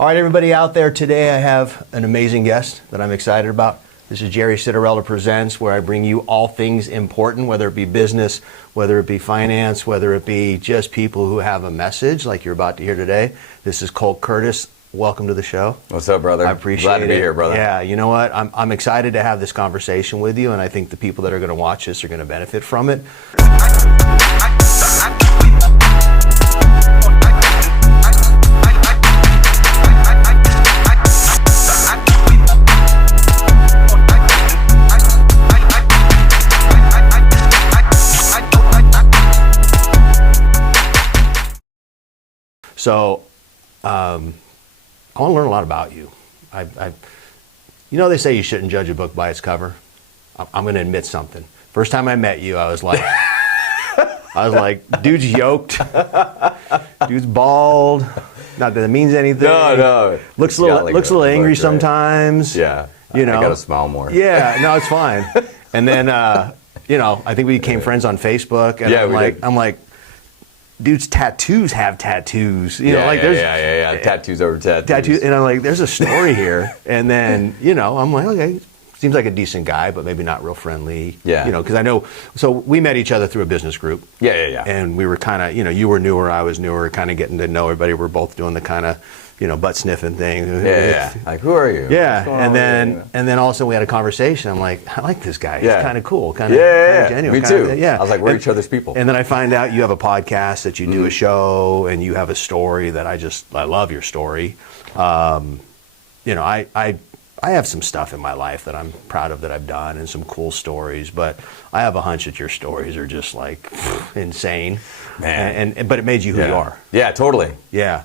All right, everybody out there, today I have an amazing guest that I'm excited about. This is Jerry Citarella Presents, where I bring you all things important, whether it be business, whether it be finance, whether it be just people who have a message like you're about to hear today. This is Colt Curtis. Welcome to the show. What's up, brother? I appreciate it. Glad to be here, brother. Yeah, you know what? I'm excited to have this conversation with you, and I think the people that are going to watch this are going to benefit from it. So, I want to learn a lot about you. You know, they say you shouldn't judge a book by its cover. I'm going to admit something. First time I met you, I was like, dude's yoked, dude's bald. Not that it means anything. No. Looks a little angry sometimes. Yeah. You know, I gotta smile more. Yeah. No, it's fine. And then, you know, I think we became friends on Facebook, and Yeah, I'm like. Dude's tattoos have tattoos. You know, like there's tattoos over tattoos. And I'm like, there's a story here. And then, you know, I'm like, okay, seems like a decent guy, but maybe not real friendly. Yeah. You know, because I know, so we met each other through a business group. Yeah. And we were kind of, you know, you were newer, I was newer, kind of getting to know everybody. We're both doing the kind of, you know, butt sniffing thing. Yeah. Like, who are you? Yeah. And then all of a sudden we had a conversation. I'm like, I like this guy. He's kind of cool. Kind of genuine. Me too. Yeah. I was like, we're each other's people. And then I find out you have a podcast, that you do a show, and you have a story that I love your story. You know, I have some stuff in my life that I'm proud of that I've done, and some cool stories, but I have a hunch that your stories are just like insane. Man. But it made you who you are. Yeah, totally. Yeah.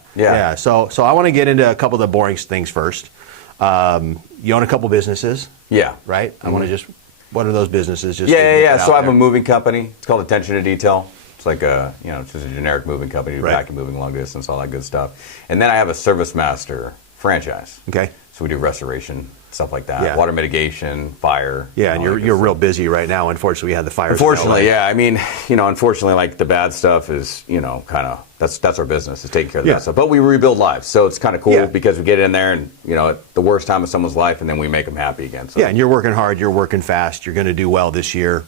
So I want to get into a couple of the boring things first. You own a couple businesses. Yeah. Right? I want to just, what are those businesses? Just So I have a moving company. It's called Attention to Detail. It's like a, you know, it's just a generic moving company, back and moving long distance, all that good stuff. And then I have a Service Master franchise. Okay. So we do restoration, stuff like that. Yeah. Water mitigation, fire. Yeah, and you're real busy right now. Unfortunately, we had the fires. Unfortunately, yeah. I mean, you know, unfortunately, like the bad stuff is, you know, kind of, that's our business, is taking care of that stuff. But we rebuild lives, so it's kind of cool because we get in there and, you know, at the worst time of someone's life, and then we make them happy again. So. Yeah, and you're working hard, you're working fast, you're going to do well this year.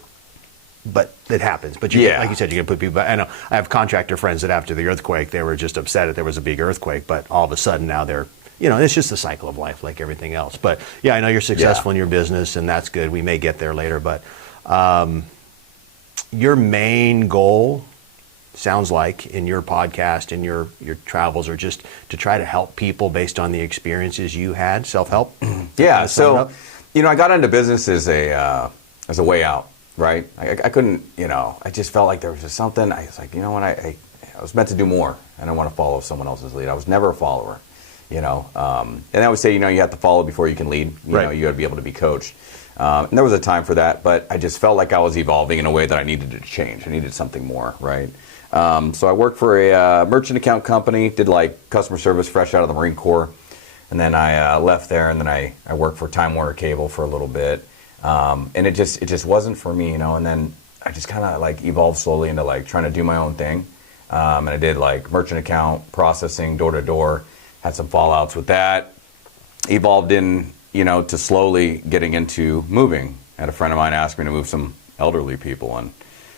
But it happens. But like you said, you're going to put people. I know I have contractor friends that after the earthquake, they were just upset that there was a big earthquake, but all of a sudden now they're. You know, it's just the cycle of life like everything else. But yeah, I know you're successful in your business, and that's good. We may get there later, but your main goal sounds like in your podcast and your travels are just to try to help people based on the experiences you had, self-help. Yeah. So, you know, I got into business as a way out, right? I couldn't, you know, I just felt like there was just something. I was like, you know what, I was meant to do more, and I want to follow someone else's lead. I was never a follower. You know, and I would say, you know, you have to follow before you can lead. You know, you got to be able to be coached. And there was a time for that, but I just felt like I was evolving in a way that I needed to change. I needed something more, right? So I worked for a merchant account company, did like customer service fresh out of the Marine Corps. And then I left there, and then I worked for Time Warner Cable for a little bit. And it just wasn't for me, you know, and then I just kind of like evolved slowly into like trying to do my own thing. And I did like merchant account processing, door to door. Had some fallouts with that. Evolved in, you know, to slowly getting into moving. I had a friend of mine ask me to move some elderly people, and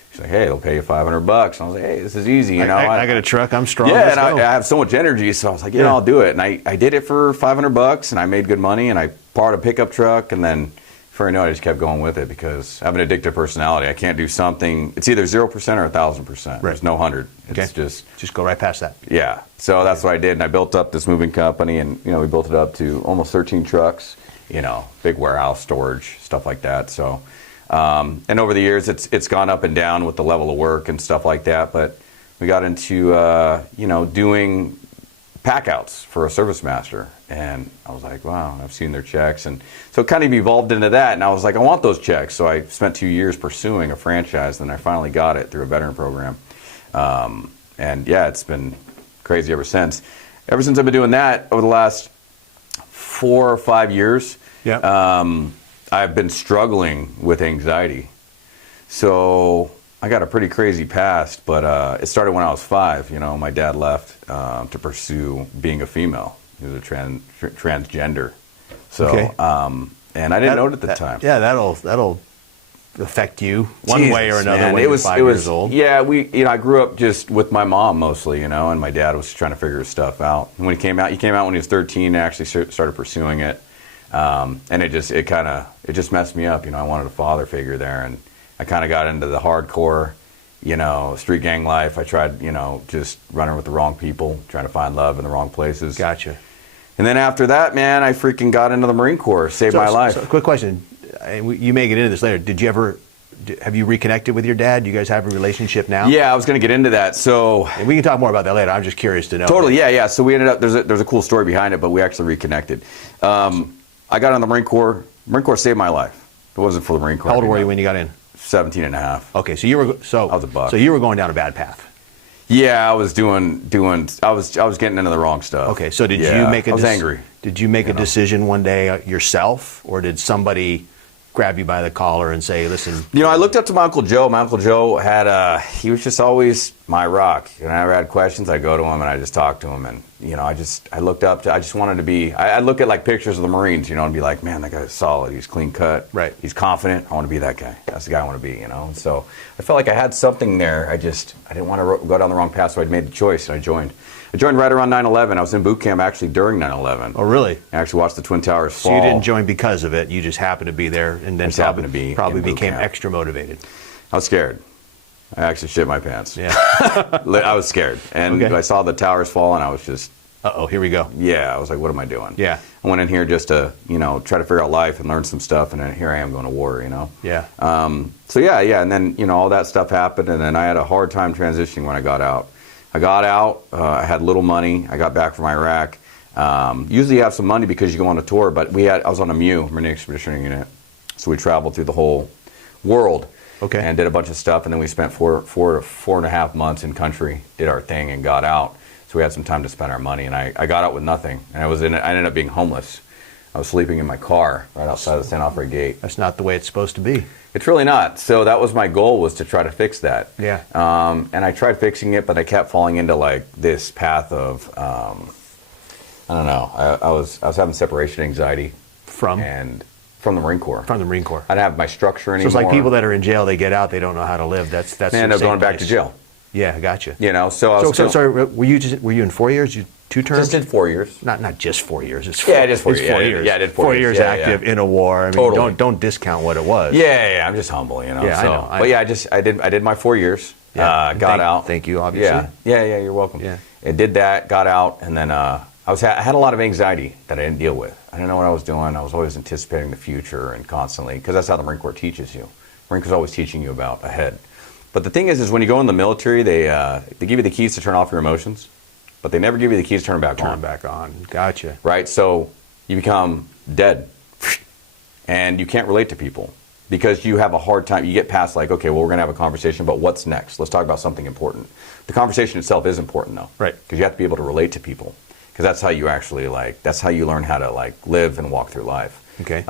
she's like, "Hey, they'll pay you $500." And I was like, "Hey, this is easy, you know." I got a truck. I'm strong. Yeah, and I have so much energy, so I was like, "Yeah, I'll do it." And I did it for $500, and I made good money, and I borrowed a pickup truck, and then before I know it, I just kept going with it because I have an addictive personality. I can't do something. It's either 0% or 1,000%. There's no 100. It's just go right past that. Yeah. So that's what I did, and I built up this moving company, and you know, we built it up to almost 13 trucks. You know, big warehouse storage, stuff like that. So, and over the years, it's gone up and down with the level of work and stuff like that. But we got into you know, doing pack outs for a Service Master, and I was like, wow, I've seen their checks, and so it kind of evolved into that, and I was like, I want those checks. So I spent 2 years pursuing a franchise, and then I finally got it through a veteran program, and yeah, it's been crazy ever since. Ever since I've been doing that over the last 4 or 5 years, I've been struggling with anxiety. So I got a pretty crazy past, but it started when I was 5. You know, my dad left to pursue being a female, He was a transgender. So, Okay. and I didn't know it at the time. Yeah, that'll affect you one way or another man. when you're 5 years old. Yeah, I grew up just with my mom mostly, and my dad was trying to figure his stuff out. And when he came out when he was 13 and actually started pursuing it. And it just messed me up. I wanted a father figure there, and I kind of got into the hardcore, street gang life. I tried, just running with the wrong people, trying to find love in the wrong places. Gotcha. And then after that, man, I freaking got into the Marine Corps, saved my life. So, quick question. You may get into this later. Have you reconnected with your dad? Do you guys have a relationship now? Yeah, I was going to get into that. So and we can talk more about that later. I'm just curious to know. Totally, yeah. So we ended up, there's a cool story behind it, but we actually reconnected. I got in the Marine Corps. Marine Corps saved my life. If it wasn't for the Marine Corps. How old were you when you got in? 17 and a half. Okay, so you were I was a buck. So you were going down a bad path. Yeah, I was I was getting into the wrong stuff. Okay, so did you make I was angry. Did you make a decision one day yourself, or did somebody grab you by the collar and say, "Listen"? I looked up to my Uncle Joe. My Uncle Joe he was just always my rock. And I had questions, I go to him and I just talk to him. And I looked up to. I just wanted to be. I look at like pictures of the Marines, and be like, man, that guy's solid. He's clean cut. Right. He's confident. I want to be that guy. That's the guy I want to be. So I felt like I had something there. I didn't want to go down the wrong path, so I made the choice and I joined. I joined right around 9/11. I was in boot camp actually during 9/11. Oh, really? I actually watched the Twin Towers fall. So you didn't join because of it. You just happened to be there, and then probably became camp. Extra motivated. I was scared. I actually shit my pants. Yeah. I was scared, and Okay. I saw the towers fall, and I was just. Here we go. Yeah, I was like, what am I doing? Yeah. I went in here just to, try to figure out life and learn some stuff, and then here I am going to war, Yeah. So yeah, and then, all that stuff happened, and then I had a hard time transitioning when I got out. I had little money. I got back from Iraq. Usually you have some money because you go on a tour, but I was on a MU, Marine Expeditionary Unit, so we traveled through the whole world. Okay. And did a bunch of stuff, and then we spent four and a half months in country, did our thing, and got out. So we had some time to spend our money, and I got out with nothing, and I ended up being homeless. I was sleeping in my car right outside the St. Alfred Gate. That's not the way it's supposed to be. It's really not. So that was my goal, was to try to fix that. Yeah. And I tried fixing it, but I kept falling into like this path of, I don't know. I was having separation anxiety from the Marine Corps. From the Marine Corps. I didn't have my structure anymore. So it's like people that are in jail, they get out, they don't know how to live. That's they end up going back to jail. Yeah, I gotcha. So sorry, were you in 4 years? 2 terms? Just did 4 years. Not just 4 years. It's just 4 it's years. 4 years. Yeah, I did 4 years active in a war. I mean, Totally. don't discount what it was. Yeah, I'm just humble, Yeah, so, I know. But yeah, I did my 4 years. Yeah. Got out. Thank you, obviously. Yeah, you're welcome. Yeah. I did that, got out, and then I had a lot of anxiety that I didn't deal with. I didn't know what I was doing. I was always anticipating the future and constantly, because that's how the Marine Corps teaches you. Marine Corps is always teaching you about ahead. But the thing is when you go in the military, they give you the keys to turn off your emotions, but they never give you the keys to turn them back on. Turn back on. Gotcha. Right? So you become dead, and you can't relate to people because you have a hard time. You get past like, okay, well, we're going to have a conversation, but what's next? Let's talk about something important. The conversation itself is important, though. Right. Because you have to be able to relate to people, because that's how you actually that's how you learn how to live and walk through life. Okay.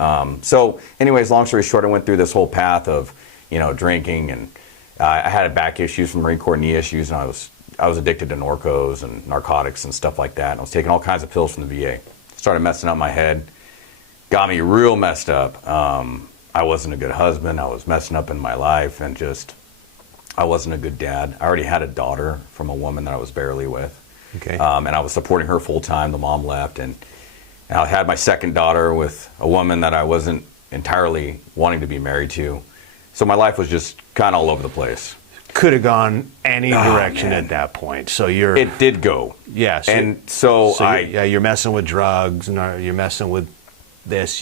So anyways, long story short, I went through this whole path of, drinking, and I had back issues from Marine Corps, knee issues, and I was addicted to Norcos and narcotics and stuff like that. And I was taking all kinds of pills from the VA. Started messing up my head. Got me real messed up. I wasn't a good husband. I was messing up in my life, and I wasn't a good dad. I already had a daughter from a woman that I was barely with. Okay. And I was supporting her full time. The mom left, and I had my second daughter with a woman that I wasn't entirely wanting to be married to. So my life was just kind of all over the place. Could have gone any direction at that point. So It did go. Yeah. You're messing with drugs, and you're messing with this.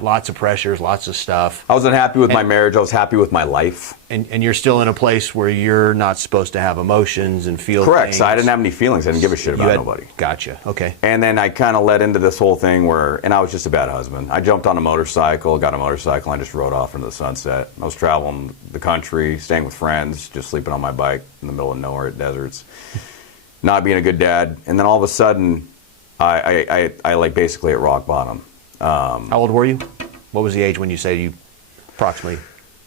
Lots of pressures, lots of stuff. I was unhappy with my marriage. I was happy with my life. And you're still in a place where you're not supposed to have emotions and feel Correct. things. So I didn't have any feelings. I didn't give a shit about nobody. Gotcha. Okay. And then I kind of led into this whole thing and I was just a bad husband. I jumped on a motorcycle, got a motorcycle, and I just rode off into the sunset. I was traveling the country, staying with friends, just sleeping on my bike in the middle of nowhere at deserts, not being a good dad. And then all of a sudden, I basically at rock bottom. How old were you? What was the age when you say you approximately?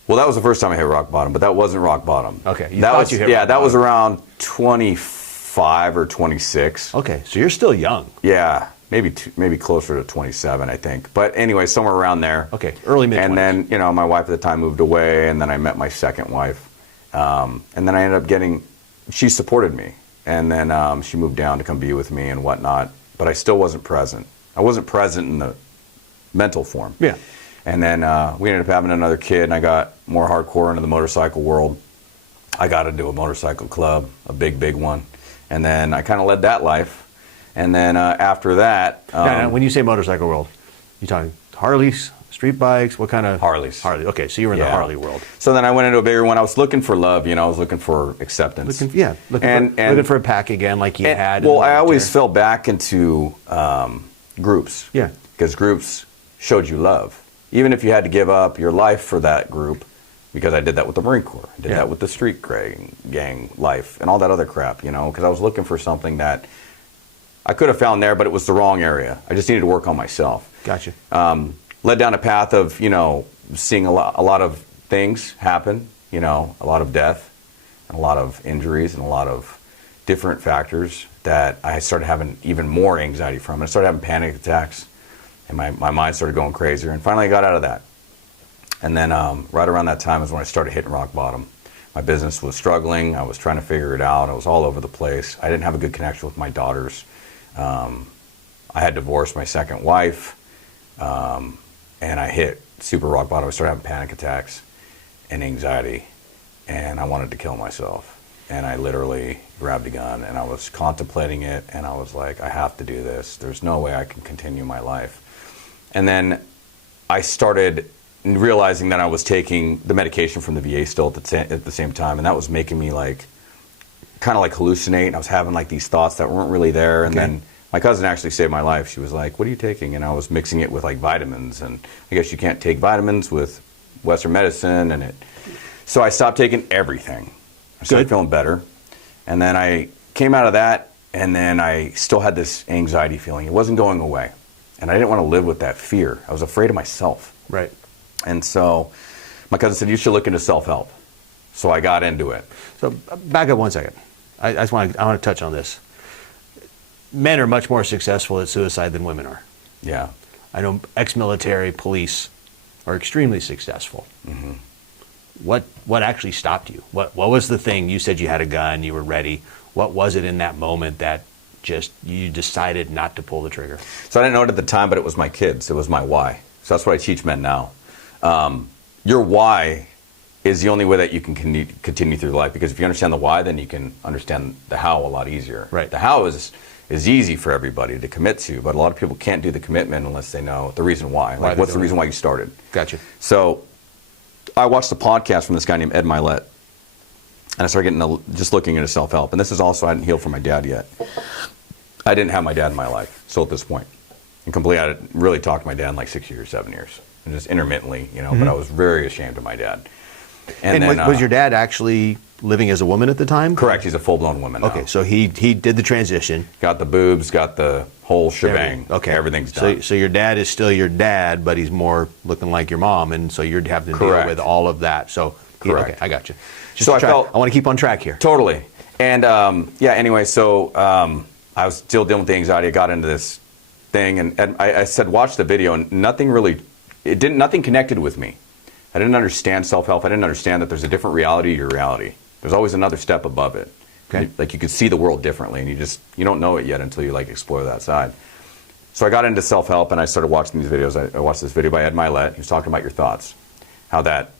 Well, that was the first time I hit rock bottom, but that wasn't rock bottom. Okay, that was around 25 or 26. Okay, so you're still young. Yeah, maybe closer to 27, I think. But anyway, somewhere around there. Okay, early mid-20s. And then, you know, my wife at the time moved away, and then I met my second wife. And then I ended up she supported me. And then she moved down to come be with me and whatnot. But I still wasn't present. I wasn't present in the mental form. Yeah. And then we ended up having another kid, and I got more hardcore into the motorcycle world. I got into a motorcycle club, a big one. And then I kind of led that life. And then after that... now, when you say motorcycle world, you talking Harleys, street bikes, what kind of... Harleys. Harley. Okay, so you were in the Harley world. So then I went into a bigger one. I was looking for love, you know, I was looking for acceptance. Looking for a pack again like you had. Well, I always fell back into groups. Yeah. Because groups showed you love. Even if you had to give up your life for that group, because I did that with the Marine Corps. I did that with the street gang life and all that other crap, you know, because I was looking for something that I could have found there, but it was the wrong area. I just needed to work on myself. Gotcha. Led down a path of, you know, seeing a lot of things happen, you know, a lot of death, and a lot of injuries, and a lot of different factors that I started having even more anxiety from. And I started having panic attacks, and my mind started going crazier. And finally I got out of that. And then right around that time is when I started hitting rock bottom. My business was struggling. I was trying to figure it out. I was all over the place. I didn't have a good connection with my daughters. I had divorced my second wife, and I hit super rock bottom. I started having panic attacks and anxiety, and I wanted to kill myself. And I literally grabbed a gun, and I was contemplating it, and I was like, I have to do this. There's no way I can continue my life. And then I started realizing that I was taking the medication from the VA still at the same time, and that was making me like kind of like hallucinate. I was having like these thoughts that weren't really there. And then my cousin actually saved my life. She was like, what are you taking? And I was mixing it with like vitamins, and I guess you can't take vitamins with Western medicine. And so I stopped taking everything. I started feeling better. And then I came out of that, and then I still had this anxiety feeling. It wasn't going away. And I didn't want to live with that fear. I was afraid of myself. Right. And so my cousin said, you should look into self-help. So I got into it. So back up 1 second. I want to touch on this. Men are much more successful at suicide than women are. Yeah. I know ex-military police are extremely successful. Mm-hmm. What actually stopped you? What was the thing? You said you had a gun, you were ready. What was it in that moment that just you decided not to pull the trigger? So I didn't know it at the time, but it was my kids. It was my why. So that's what I teach men now. Your why is the only way that you can continue through life, because if you understand the why, then you can understand the how a lot easier. Right. The how is easy for everybody to commit to, but a lot of people can't do the commitment unless they know the reason why. Like, what's the reason why you started? Gotcha. So I watched a podcast from this guy named Ed Milet, and I started just looking into self-help. And this is also, I hadn't healed from my dad yet. I didn't have my dad in my life, still at this point. And completely, I hadn't really talked to my dad in like 6 years, 7 years. And just intermittently, you know, but I was very ashamed of my dad. And then, was your dad actually living as a woman at the time? Correct. He's a full-blown woman now. Okay, so he did the transition. Got the boobs, got the whole shebang. Okay. Everything's done. So your dad is still your dad, but he's more looking like your mom, and so you're having to deal with all of that. So, correct. Okay, I got you. So I want to keep on track here. Totally. And anyway, so I was still dealing with the anxiety. I got into this thing, and I said, watch the video, and nothing connected with me. I didn't understand self-help. I didn't understand that there's a different reality to your reality. There's always another step above it. Okay. Like, you could see the world differently, and you don't know it yet until you like explore that side. So I got into self-help, and I started watching these videos. I watched this video by Ed Milet. He was talking about your thoughts, how that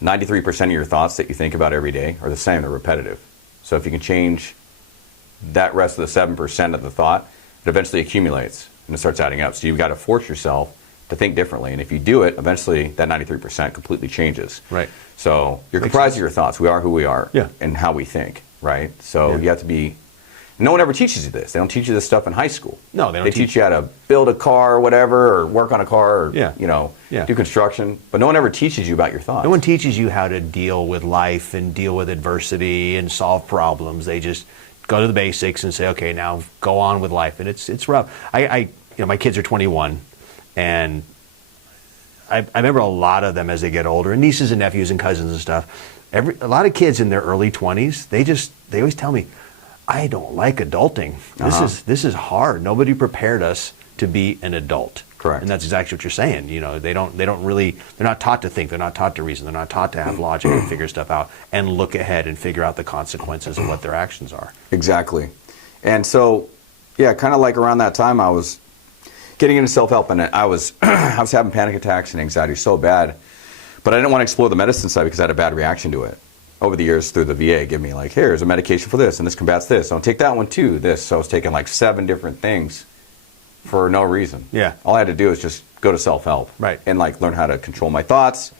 93% of your thoughts that you think about every day are the same. They're repetitive. So if you can change that rest of the 7% of the thought, it eventually accumulates, and it starts adding up. So you've got to force yourself to think differently. And if you do it, eventually that 93% completely changes. Right. So you're comprised of your thoughts. We are who we are and how we think, right? So you have to be... No one ever teaches you this. They don't teach you this stuff in high school. No, they don't. They teach you how to build a car or whatever, or work on a car, or do construction. But no one ever teaches you about your thoughts. No one teaches you how to deal with life and deal with adversity and solve problems. They just go to the basics and say, okay, now go on with life. And it's rough. My kids are 21, and I remember a lot of them as they get older, and nieces and nephews and cousins and stuff. A lot of kids in their early 20s, they always tell me, I don't like adulting. This is hard. Nobody prepared us to be an adult. Correct. And that's exactly what you're saying. You know, they don't really, they're not taught to think, they're not taught to reason, they're not taught to have logic and figure stuff out and look ahead and figure out the consequences of what their actions are. Exactly. And so, yeah, kind of like around that time, I was getting into self-help, and I was I was having panic attacks and anxiety so bad, but I didn't want to explore the medicine side because I had a bad reaction to it. Over the years through the VA, give me like, here's a medication for this, and this combats this. Don't take that one too, this. So I was taking like 7 different things for no reason. Yeah. All I had to do is just go to self-help. Right. And like learn how to control my thoughts,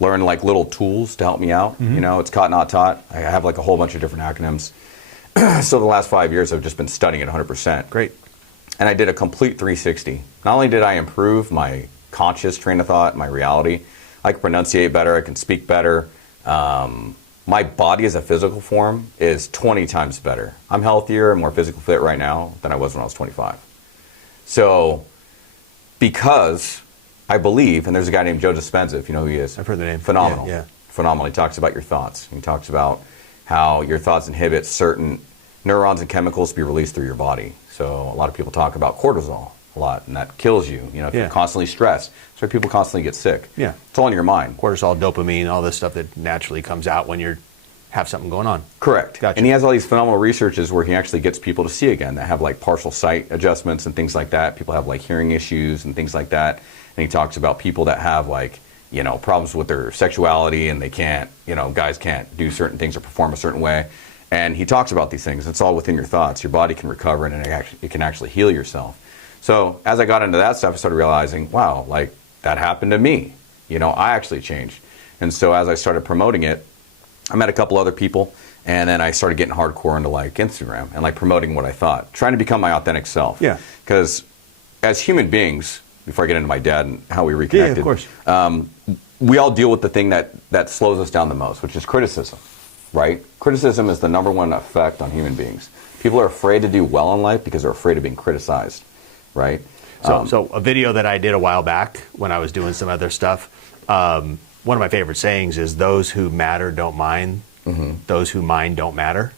learn like little tools to help me out. You know, it's caught, not taught. I have like a whole bunch of different acronyms. So the last 5 years I've just been studying it 100%. Great. And I did a complete 360. Not only did I improve my conscious train of thought, my reality, I can pronunciate better, I can speak better. My body as a physical form is 20 times better. I'm healthier and more physical fit right now than I was when I was 25. So, because I believe, and there's a guy named Joe Dispenza, if you know who he is. I've heard the name. Phenomenal. Yeah. Phenomenal. He talks about your thoughts. He talks about how your thoughts inhibit certain neurons and chemicals to be released through your body. So a lot of people talk about cortisol a lot, and that kills you. You know, if you're constantly stressed. That's why people constantly get sick. Yeah. It's all in your mind. Cortisol, dopamine, all this stuff that naturally comes out when you have something going on. Correct. Gotcha. And he has all these phenomenal researches where he actually gets people to see again that have like partial sight adjustments and things like that. People have like hearing issues and things like that. And he talks about people that have like, you know, problems with their sexuality and they can't, you know, guys can't do certain things or perform a certain way. And he talks about these things. It's all within your thoughts. Your body can recover and it can actually heal yourself. So as I got into that stuff, I started realizing, wow, like that happened to me. You know, I actually changed. And so as I started promoting it, I met a couple other people, and then I started getting hardcore into like Instagram and like promoting what I thought, trying to become my authentic self. Yeah. Because as human beings, before I get into my dad and how we reconnected, of course. We all deal with the thing that slows us down the most, which is criticism, right? Criticism is the #1 effect on human beings. People are afraid to do well in life because they're afraid of being criticized, right? So a video that I did a while back when I was doing some other stuff, one of my favorite sayings is, those who matter don't mind, those who mind don't matter.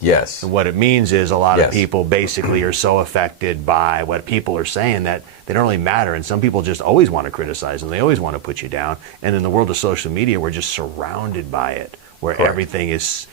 Yes. And what it means is a lot of people basically are so affected by what people are saying that they don't really matter. And some people just always want to criticize and they always want to put you down. And in the world of social media, we're just surrounded by it, where everything is,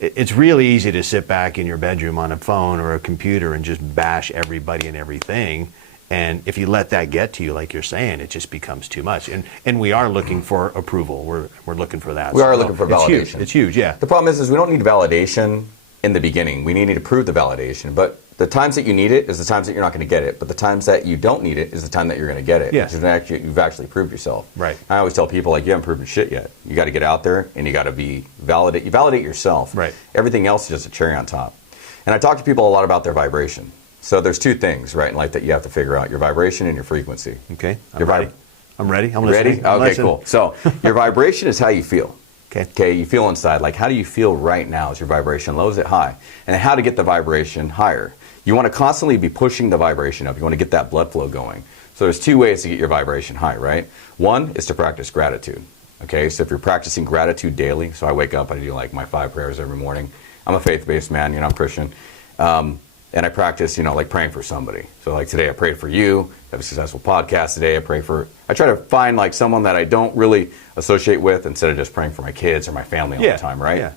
it's really easy to sit back in your bedroom on a phone or a computer and just bash everybody and everything. And if you let that get to you, like you're saying, it just becomes too much. And we are looking for approval. We're looking for that. We are looking for validation. It's huge. It's huge, yeah. The problem is we don't need validation in the beginning. We need to prove the validation. But the times that you need it is the times that you're not going to get it. But the times that you don't need it is the time that you're going to get it. Yes. Because you've actually proved yourself. Right. I always tell people, like, you haven't proven shit yet. You got to get out there and you got to be validate. You validate yourself. Right. Everything else is just a cherry on top. And I talk to people a lot about their vibration. So there's 2 things, right, in life that you have to figure out: your vibration and your frequency. Okay. I'm ready. I'm listening. Ready? I'm Okay, listening. cool. So your vibration is how you feel. Okay. You feel inside. Like, how do you feel right now? Is your vibration low? Is it high? And how to get the vibration higher. You want to constantly be pushing the vibration up. You want to get that blood flow going. So there's 2 ways to get your vibration high, right? One is to practice gratitude. Okay, so if you're practicing gratitude daily, so I wake up, I do like my 5 prayers every morning. I'm a faith-based man, you know, I'm Christian. And I practice, you know, like praying for somebody. So like today I prayed for you, have a successful podcast today. I try to find like someone that I don't really associate with instead of just praying for my kids or my family all the time, right? Yeah.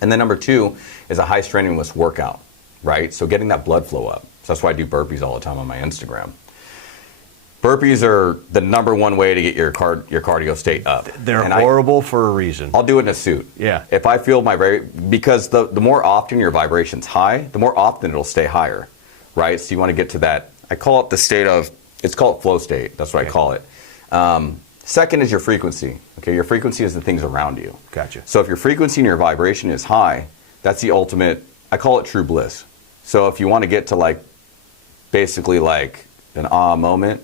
And then number 2 is a high strenuous workout, right? So getting that blood flow up. So that's why I do burpees all the time on my Instagram. Burpees are the #1 way to get your cardio state up. They're horrible for a reason. I'll do it in a suit. Yeah. If I feel because the more often your vibration's high, the more often it'll stay higher, right? So you want to get to that, I call it the state of, it's called flow state. That's what I call it. Second is your frequency. Okay, your frequency is the things around you. Gotcha. So if your frequency and your vibration is high, that's the ultimate, I call it true bliss. So if you want to get to like, basically like, an moment,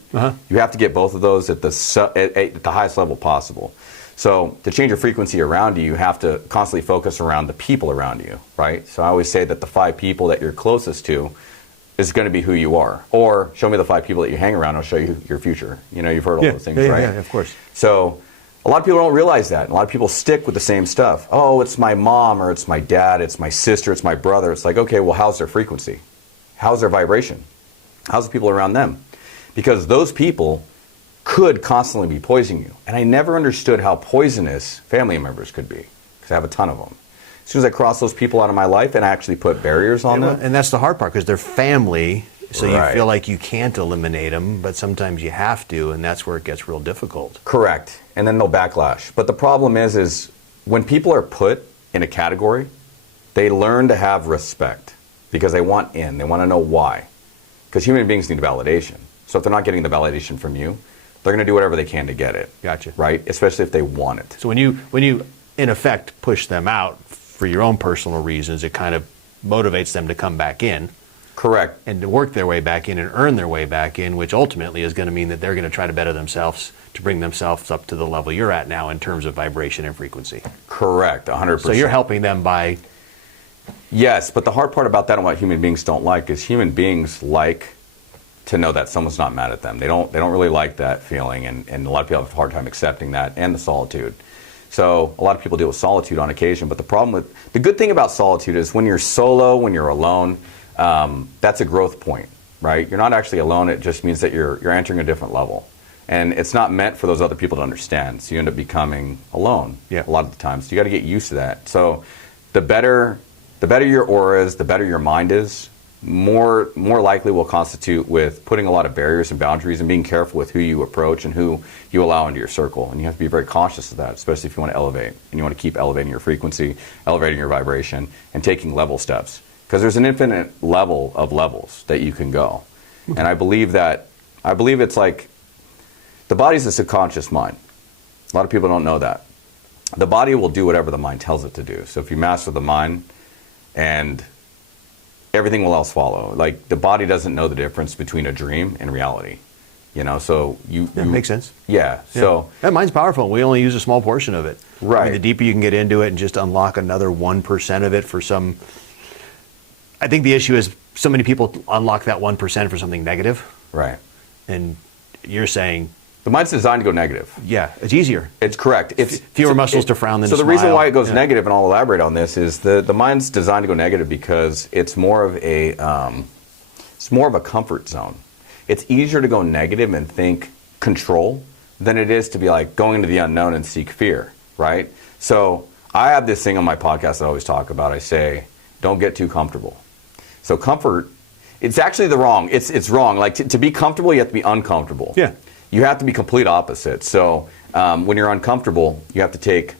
you have to get both of those at the highest level possible. So to change your frequency around you, you have to constantly focus around the people around you, right? So I always say that the 5 people that you're closest to is going to be who you are. Or show me the 5 people that you hang around, I'll show you your future. You know, you've heard all those things, right? Yeah, of course. So A lot of people don't realize that. A lot of people stick with the same stuff. Oh, it's my mom, or it's my dad, it's my sister, it's my brother. It's like, okay, well, how's their frequency? How's their vibration? How's the people around them? Because those people could constantly be poisoning you. And I never understood how poisonous family members could be, because I have a ton of them. As soon as I cross those people out of my life and I actually put barriers on them. And that's the hard part, because they're family, so Right. you feel like you can't eliminate them, but sometimes you have to, and that's where it gets real difficult. Correct. And then they'll backlash. But the problem is when people are put in a category, they learn to have respect because they want in. They want to know why. Because human beings need validation. So if they're not getting the validation from you, they're going to do whatever they can to get it. Gotcha. Right? Especially if they want it. So when you in effect push them out for your own personal reasons, it kind of motivates them to come back in. Correct. And to work their way back in and earn their way back in, which ultimately is going to mean that they're going to try to better themselves to bring themselves up to the level you're at now in terms of vibration and frequency. Correct, 100%. So you're helping them by... Yes, but the hard part about that and what human beings don't like is human beings like to know that someone's not mad at them. They don't really like that feeling, and a lot of people have a hard time accepting that and the solitude. So a lot of people deal with solitude on occasion, but the good thing about solitude is when you're solo, when you're alone, that's a growth point, right? You're not actually alone. It just means that you're entering a different level. And it's not meant for those other people to understand. So you end up becoming alone a lot of the time. So you got to get used to that. So the better your aura is, the better your mind is, more likely will constitute with putting a lot of barriers and boundaries and being careful with who you approach and who you allow into your circle. And you have to be very cautious of that, especially if you want to elevate. And you want to keep elevating your frequency, elevating your vibration, and taking level steps. Because there's an infinite level of levels that you can go. And I believe it's like the body's a subconscious mind. A lot of people don't know that. The body will do whatever the mind tells it to do. So if you master the mind, and everything will else follow. Like the body doesn't know the difference between a dream and reality. So That makes sense. Yeah. So that mind's powerful. We only use a small portion of it. Right. I mean, the deeper you can get into it and just unlock another 1% of it for some... I think the issue is so many people unlock that 1% for something negative. Right. And you're saying... The mind's designed to go negative. Yeah, it's easier. It's correct. It's fewer muscles to frown than to smile. So the reason why it goes Yeah. negative, and I'll elaborate on this, is the mind's designed to go negative because it's more of a comfort zone. It's easier to go negative and think control than it is to be like going into the unknown and seek fear, right? So I have this thing on my podcast that I always talk about. I say, don't get too comfortable. So comfort, it's actually it's wrong. Like to be comfortable, you have to be uncomfortable. Yeah. You have to be complete opposite. So when you're uncomfortable, you have to take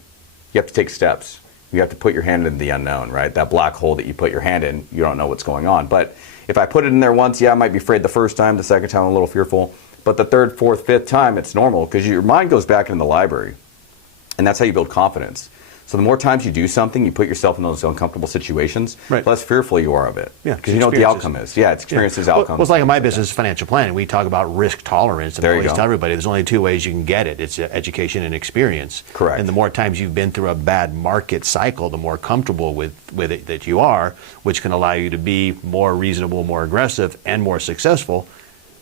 steps. You have to put your hand in the unknown, right? That black hole that you put your hand in, you don't know what's going on. But if I put it in there once, I might be afraid the first time, the second time I'm a little fearful. But the third, fourth, fifth time, it's normal because your mind goes back into the library. And that's how you build confidence. So the more times you do something, you put yourself in those uncomfortable situations, the less fearful you are of it. Yeah, because you know what the outcome is. Yeah, it's experiences, outcomes. Well, it's like in my business, financial planning. We talk about risk tolerance. And I always tell everybody there's only two ways you can get it. It's education and experience. Correct. And the more times you've been through a bad market cycle, the more comfortable with it that you are, which can allow you to be more reasonable, more aggressive, and more successful,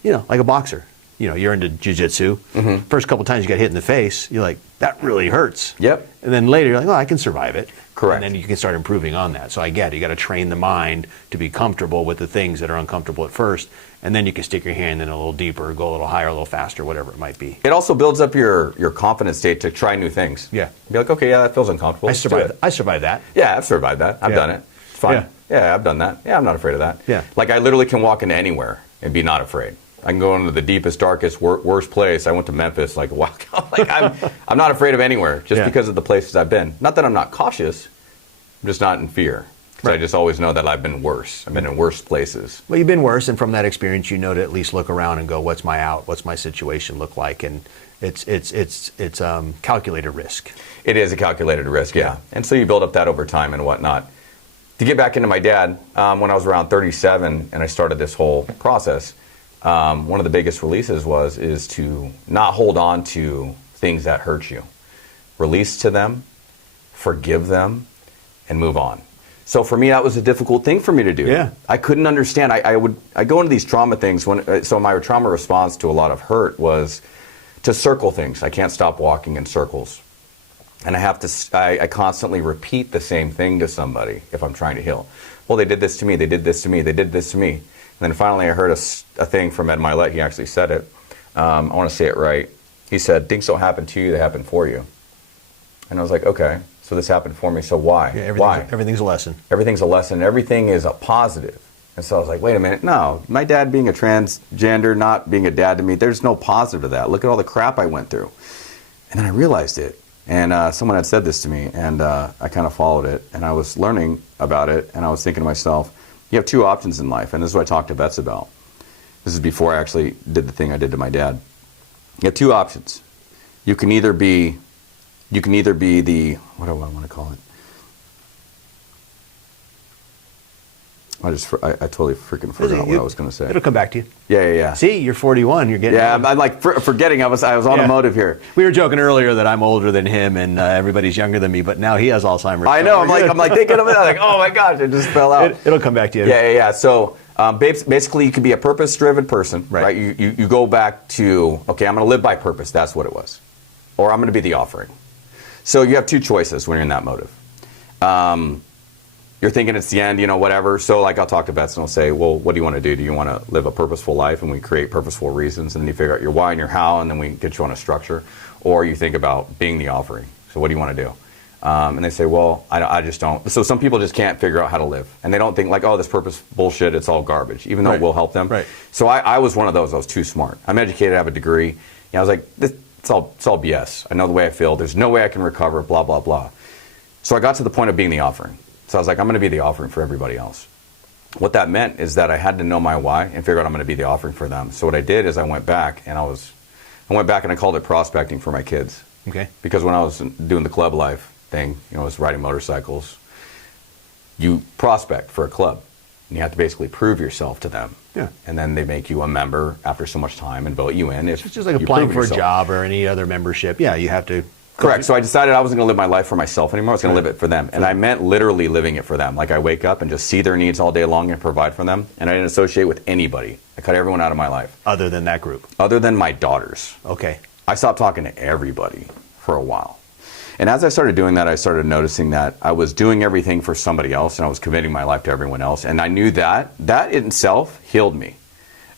like a boxer. You're into jiu-jitsu. Mm-hmm. First couple times you get hit in the face, you're like, that really hurts. Yep. And then later you're like, oh, I can survive it. Correct. And then you can start improving on that. So I get it. You got to train the mind to be comfortable with the things that are uncomfortable at first, and then you can stick your hand in a little deeper, go a little higher, a little faster, whatever it might be. It also builds up your confidence state to try new things. Yeah. Be like, okay, that feels uncomfortable. I survived that. Yeah, I've survived that. I've done it. It's fine. Yeah, I've done that. Yeah, I'm not afraid of that. Yeah. Like I literally can walk into anywhere and be not afraid. I can go into the deepest, darkest, worst place. I went to Memphis, like, wow. Like I'm not afraid of anywhere just because of the places I've been. Not that I'm not cautious, I'm just not in fear. Because I just always know that I've been worse. I've been in worse places. Well, you've been worse, and from that experience, you know to at least look around and go, what's my out? What's my situation look like? And it's calculated risk. It is a calculated risk, yeah. And so you build up that over time and whatnot. To get back into my dad, when I was around 37 and I started this whole process, one of the biggest releases is to not hold on to things that hurt you. Release to them, forgive them, and move on. So for me, that was a difficult thing for me to do. Yeah. I couldn't understand. I go into these trauma things so my trauma response to a lot of hurt was to circle things. I can't stop walking in circles. And I constantly repeat the same thing to somebody if I'm trying to heal. Well, they did this to me, they did this to me, they did this to me. And then finally I heard a thing from Ed Milet. He actually said it. I want to say it right. He said, things don't happen to you, they happen for you. And I was like, okay, so this happened for me, so why? Yeah, why? Everything's a lesson. Everything's a lesson. Everything is a positive. And so I was like, wait a minute, no, my dad being a transgender, not being a dad to me, there's no positive to that. Look at all the crap I went through. And then I realized it. And someone had said this to me, and I kind of followed it. And I was learning about it, and I was thinking to myself, you have two options in life, and this is what I talked to Bets about. This is before I actually did the thing I did to my dad. You have two options. You can either be the, what do I want to call it? I totally freaking forgot what I was going to say. It'll come back to you. Yeah. See, you're 41. You're getting. Yeah, I'm like forgetting. I was automotive here. We were joking earlier that I'm older than him and everybody's younger than me, but now he has Alzheimer's. I know. I'm like thinking of it. I'm like, oh my gosh, it just fell out. It'll come back to you. Yeah. So basically, you can be a purpose-driven person, right? You go back to, okay, I'm going to live by purpose. That's what it was, or I'm going to be the offering. So you have two choices when you're in that motive. You're thinking it's the end, whatever. So like I'll talk to Bets and I'll say, well, what do you want to do? Do you want to live a purposeful life? And we create purposeful reasons, and then you figure out your why and your how, and then we get you on a structure. Or you think about being the offering. So what do you want to do? And they say, well, I just don't. So some people just can't figure out how to live. And they don't think like, oh, this purpose bullshit, it's all garbage, even though it will help them. Right. So I was one of those. I was too smart. I'm educated, I have a degree. I was like, it's all BS. I know the way I feel. There's no way I can recover, blah, blah, blah. So I got to the point of being the offering. So I was like, I'm going to be the offering for everybody else. What that meant is that I had to know my why and figure out I'm going to be the offering for them. So what I did is I went back and I called it prospecting for my kids. Okay. Because when I was doing the club life thing, I was riding motorcycles, you prospect for a club. And you have to basically prove yourself to them. Yeah. And then they make you a member after so much time and vote you in. It's just like applying for a job or any other membership. Yeah, you have to. Correct. So I decided I wasn't going to live my life for myself anymore. I was going to live it for them. And I meant literally living it for them. Like I wake up and just see their needs all day long and provide for them. And I didn't associate with anybody. I cut everyone out of my life. Other than that group? Other than my daughters. Okay. I stopped talking to everybody for a while. And as I started doing that, I started noticing that I was doing everything for somebody else and I was committing my life to everyone else. And I knew that in itself healed me.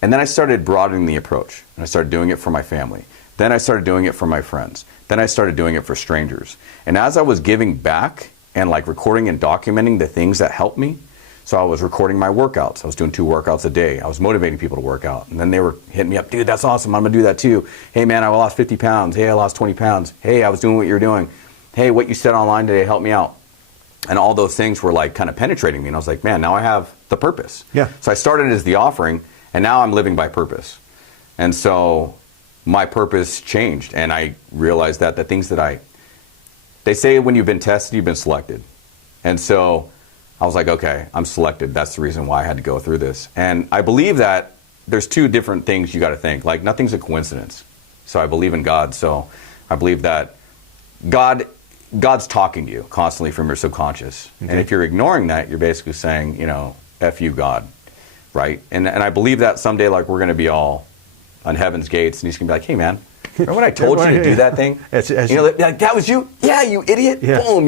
And then I started broadening the approach. And I started doing it for my family. Then I started doing it for my friends. Then I started doing it for strangers. And as I was giving back and like recording and documenting the things that helped me, so I was recording my workouts. I was doing 2 workouts a day. I was motivating people to work out. And then they were hitting me up, dude, that's awesome. I'm going to do that too. Hey, man, I lost 50 pounds. Hey, I lost 20 pounds. Hey, I was doing what you're doing. Hey, what you said online today helped me out. And all those things were like kind of penetrating me. And I was like, man, now I have the purpose. Yeah. So I started as the offering, and now I'm living by purpose. And so my purpose changed, and I realized that the things that they say when you've been tested, you've been selected. And so I was like, okay, I'm selected. That's the reason why I had to go through this. And I believe that there's 2 different things you got to think. Like, nothing's a coincidence. So I believe in God. So I believe that God's talking to you constantly from your subconscious. Okay. And if you're ignoring that, you're basically saying, F you, God, right? And I believe that someday, like, we're going to be all on heaven's gates, and he's going to be like, hey, man, remember when I told you to do that thing? Like, that was you? Yeah, you idiot. Yeah. Boom,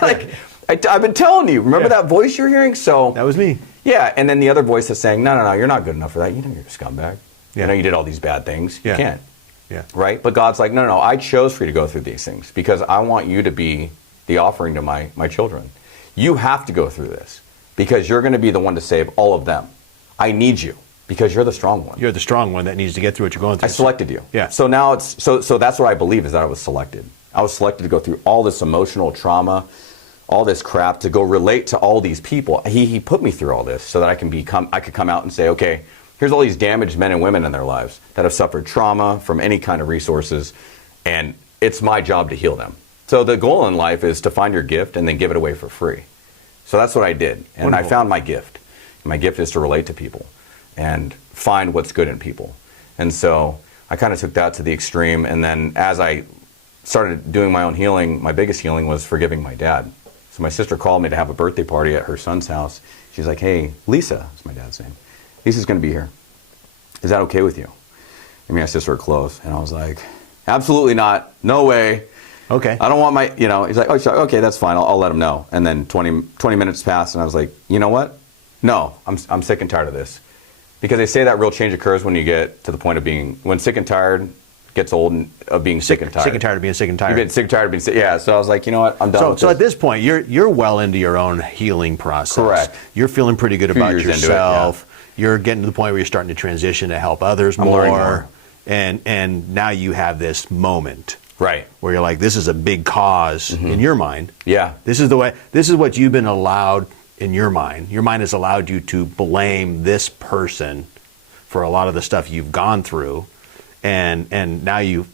like, I've been telling you. Remember that voice you're hearing? So that was me. Yeah, and then the other voice is saying, no, you're not good enough for that. You're a scumbag. Yeah. You did all these bad things. You can't. Yeah. Right? But God's like, no, I chose for you to go through these things because I want you to be the offering to my children. You have to go through this because you're going to be the one to save all of them. I need you because you're the strong one. You're the strong one that needs to get through what you're going through. I selected you. Yeah. So now so that's what I believe is that I was selected. I was selected to go through all this emotional trauma, all this crap, to go relate to all these people. He put me through all this so that I could come out and say, okay, here's all these damaged men and women in their lives that have suffered trauma from any kind of resources, and it's my job to heal them. So the goal in life is to find your gift and then give it away for free. So that's what I did, and Wonderful. I found my gift. My gift is to relate to people and find what's good in people. And so I kind of took that to the extreme, and then as I started doing my own healing, my biggest healing was forgiving my dad. So my sister called me to have a birthday party at her son's house. She's like, hey, Lisa, is my dad's name. Lisa's going to be here. Is that okay with you? And me and my sister were close, and I was like, absolutely not. No way. Okay. I don't want my, he's like, oh, sure, okay, that's fine. I'll let him know. And then 20 minutes passed, and I was like, you know what? No, I'm sick and tired of this. Because they say that real change occurs when you get to the point of when sick and tired gets old and of being sick and tired. Sick and tired of being sick and tired. You get sick and tired of being sick. Yeah, so I was like, you know what? I'm done with this. So at this point, you're well into your own healing process. Correct. You're feeling pretty good about years into it, yourself. You're getting to the point where you're starting to transition to help others learning more. more. And now you have this moment. Right. Where you're like, this is a big cause in your mind. Yeah. This is what you've been allowed in your mind. Your mind has allowed you to blame this person for a lot of the stuff you've gone through. And now you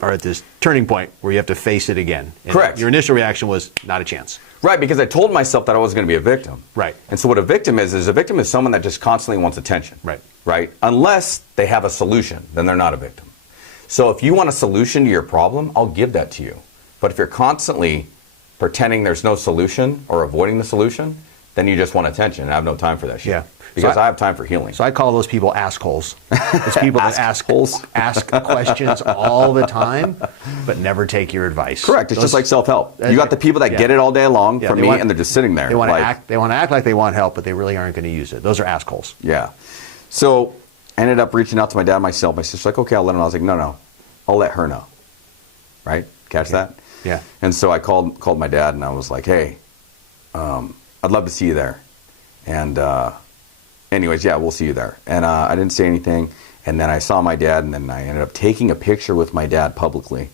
are at this turning point where you have to face it again. And correct. Your initial reaction was not a chance. Right, because I told myself that I wasn't going to be a victim. Right. And so what a victim is a victim is someone that just constantly wants attention. Right. Right? Unless they have a solution, then they're not a victim. So if you want a solution to your problem, I'll give that to you. But if you're constantly pretending there's no solution or avoiding the solution, then you just want attention, and I have no time for that shit. Yeah. Because I have time for healing. So I call those people assholes. It's people that ask questions all the time, but never take your advice. Correct. It's just like self-help. You got the people that get it all day long from me, and they're just sitting there. They want to act. They want to act like they want help, but they really aren't going to use it. Those are assholes. Yeah. So I ended up reaching out to my dad myself. My sister's like, okay, I'll let him know. I was like, no, I'll let her know. Right? Catch that? Yeah. And so I called my dad, and I was like, hey, I'd love to see you there. And anyways, yeah, we'll see you there. And I didn't say anything. And then I saw my dad, and then I ended up taking a picture with my dad publicly.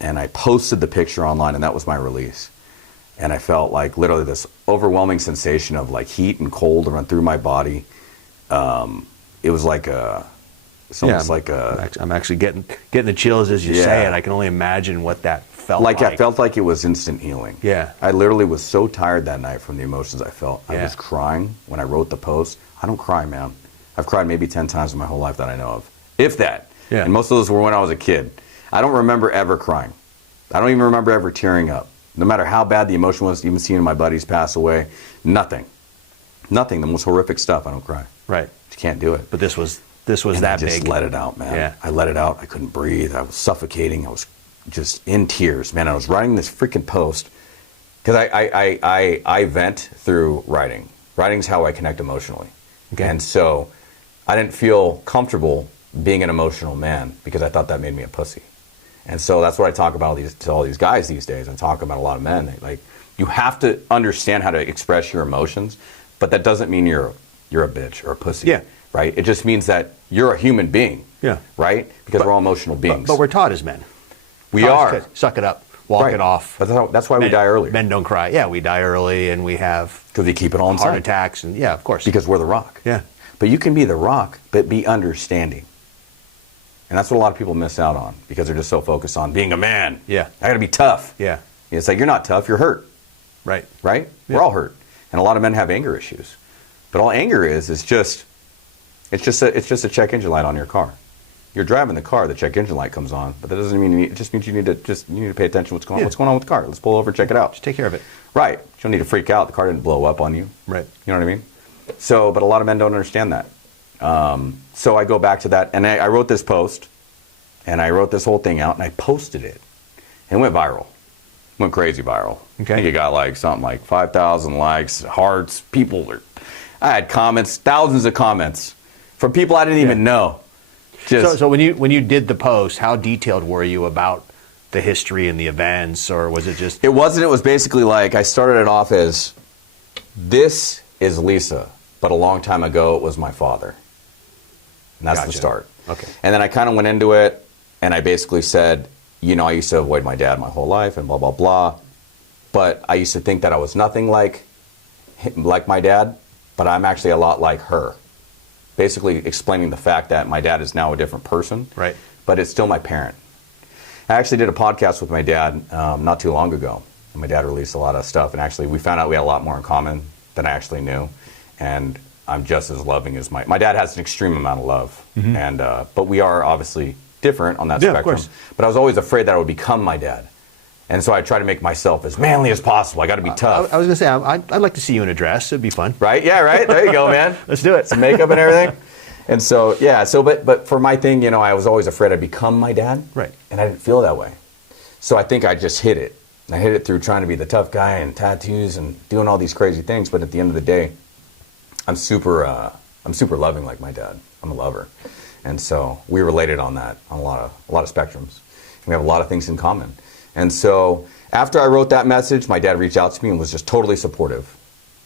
And I posted the picture online, and that was my release. And I felt like literally this overwhelming sensation of like heat and cold run through my body. It was like it's almost like I'm actually getting the chills as you say it. I can only imagine what that felt like. I felt like it was instant healing. Yeah. I literally was so tired that night from the emotions I felt. Yeah. I was crying when I wrote the post. I don't cry, man. I've cried maybe 10 times in my whole life that I know of. If that. Yeah. And most of those were when I was a kid. I don't remember ever crying. I don't even remember ever tearing up. No matter how bad the emotion was, even seeing my buddies pass away, nothing. Nothing. The most horrific stuff, I don't cry. Right. Just can't do it. But this was and that I just big. let it out, man. Yeah. I let it out. I couldn't breathe. I was suffocating. I was just in tears, man. I was writing this freaking post because I vent through writing. Writing's how I connect emotionally. Okay. And so I didn't feel comfortable being an emotional man because I thought that made me a pussy. And so that's what I talk about to all these guys these days. I talk about a lot of men. Like, you have to understand how to express your emotions, but that doesn't mean you're a bitch or a pussy. Yeah. Right? It just means that you're a human being. Yeah. Right? Because we're all emotional beings. But we're taught as men. We are. Suck it up. Walk it off. But that's why we die early. Men don't cry. Yeah, we die early, and we have because we keep it all inside. Heart attacks, and yeah, of course. Because we're the rock. Yeah. But you can be the rock, but be understanding. And that's what a lot of people miss out on because they're just so focused on being a man. Yeah. I got to be tough. Yeah. It's like, you're not tough, you're hurt. Right. Right? Yeah. We're all hurt. And a lot of men have anger issues. But all anger is just a check engine light on your car. You're driving the car, the check engine light comes on, but that doesn't mean it just means you need to pay attention to what's going on. Yeah. What's going on with the car? Let's pull over, check it out. Just take care of it. Right. You don't need to freak out. The car didn't blow up on you. Right. You know what I mean? So, but a lot of men don't understand that. So I go back to that, and I wrote this post, and I wrote this whole thing out, and I posted it. And it went viral. Went crazy viral. Okay. I think it got like something like 5,000 likes, hearts. I had comments, thousands of comments from people I didn't even know. So when you did the post, how detailed were you about the history and the events, or was it just? It wasn't. It was basically like I started it off as, this is Lisa, but a long time ago it was my father. And that's the start. Okay. And then I kind of went into it, and I basically said, I used to avoid my dad my whole life, and blah, blah, blah. But I used to think that I was nothing like my dad, but I'm actually a lot like her. Basically explaining the fact that my dad is now a different person, right? But it's still my parent. I actually did a podcast with my dad not too long ago. My dad released a lot of stuff, and actually we found out we had a lot more in common than I actually knew. And I'm just as loving as my dad has an extreme amount of love, and but we are obviously different on that spectrum. Of course. But I was always afraid that I would become my dad. And so I try to make myself as manly as possible. I got to be tough. I was going to say, I'd like to see you in a dress. It'd be fun. Right? Yeah, right? There you go, man. Let's do it. Some makeup and everything. And so, yeah, so, but for my thing, you know, I was always afraid I'd become my dad. Right. And I didn't feel that way. So I think I just hit it. I hit it through trying to be the tough guy and tattoos and doing all these crazy things. But at the end of the day, I'm super loving like my dad. I'm a lover. And so we related on that on a lot of spectrums. We have a lot of things in common. And so after I wrote that message, my dad reached out to me and was just totally supportive.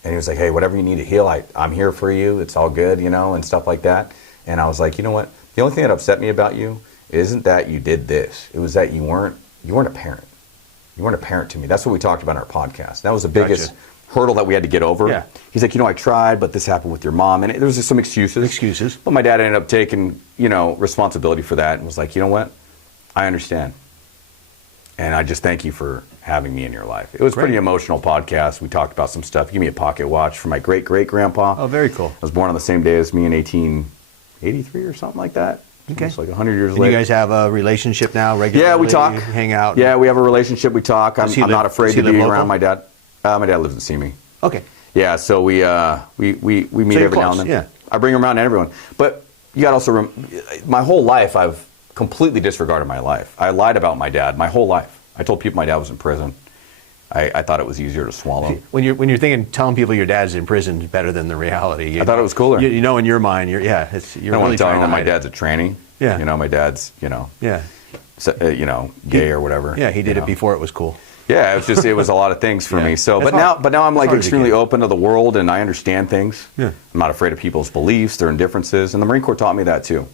And he was like, hey, whatever you need to heal, I'm here for you. It's all good, you know, and stuff like that. And I was like, you know what? The only thing that upset me about you isn't that you did this. It was that you weren't a parent. You weren't a parent to me. That's what we talked about in our podcast. That was the biggest hurdle that we had to get over. Yeah. He's like, you know, I tried, but this happened with your mom. And there was just some excuses. But my dad ended up taking, you know, responsibility for that and was like, you know what? I understand. And I just thank you for having me in your life. It was a pretty emotional podcast. We talked about some stuff. He gave me a pocket watch from my great-great-grandpa. Oh, very cool. I was born on the same day as me in 1883 or something like that. Okay. It's like 100 years and later. you guys have a relationship now regularly? Yeah, we talk. Hang out? Yeah, we have a relationship. We talk. I'm not afraid to be around my dad. My dad lives in Simi. Okay. Yeah, so we meet every now and then. Yeah. I bring him around to everyone. But you got to also my whole life, I've completely disregarded my life. I lied about my dad my whole life. I told people my dad was in prison. I thought it was easier to swallow. When you're thinking telling people your dad's in prison is better than the reality. I thought it was cooler. You know, in your mind, you're I don't really want to tell trying them to my dad's a tranny. Yeah. You know, my dad's, you know, yeah, gay or whatever. Yeah, he did it before it was cool. Yeah, it was a lot of things for me. So, but now I'm like extremely open to the world and I understand things. Yeah. I'm not afraid of people's beliefs, their indifferences, and the Marine Corps taught me that too.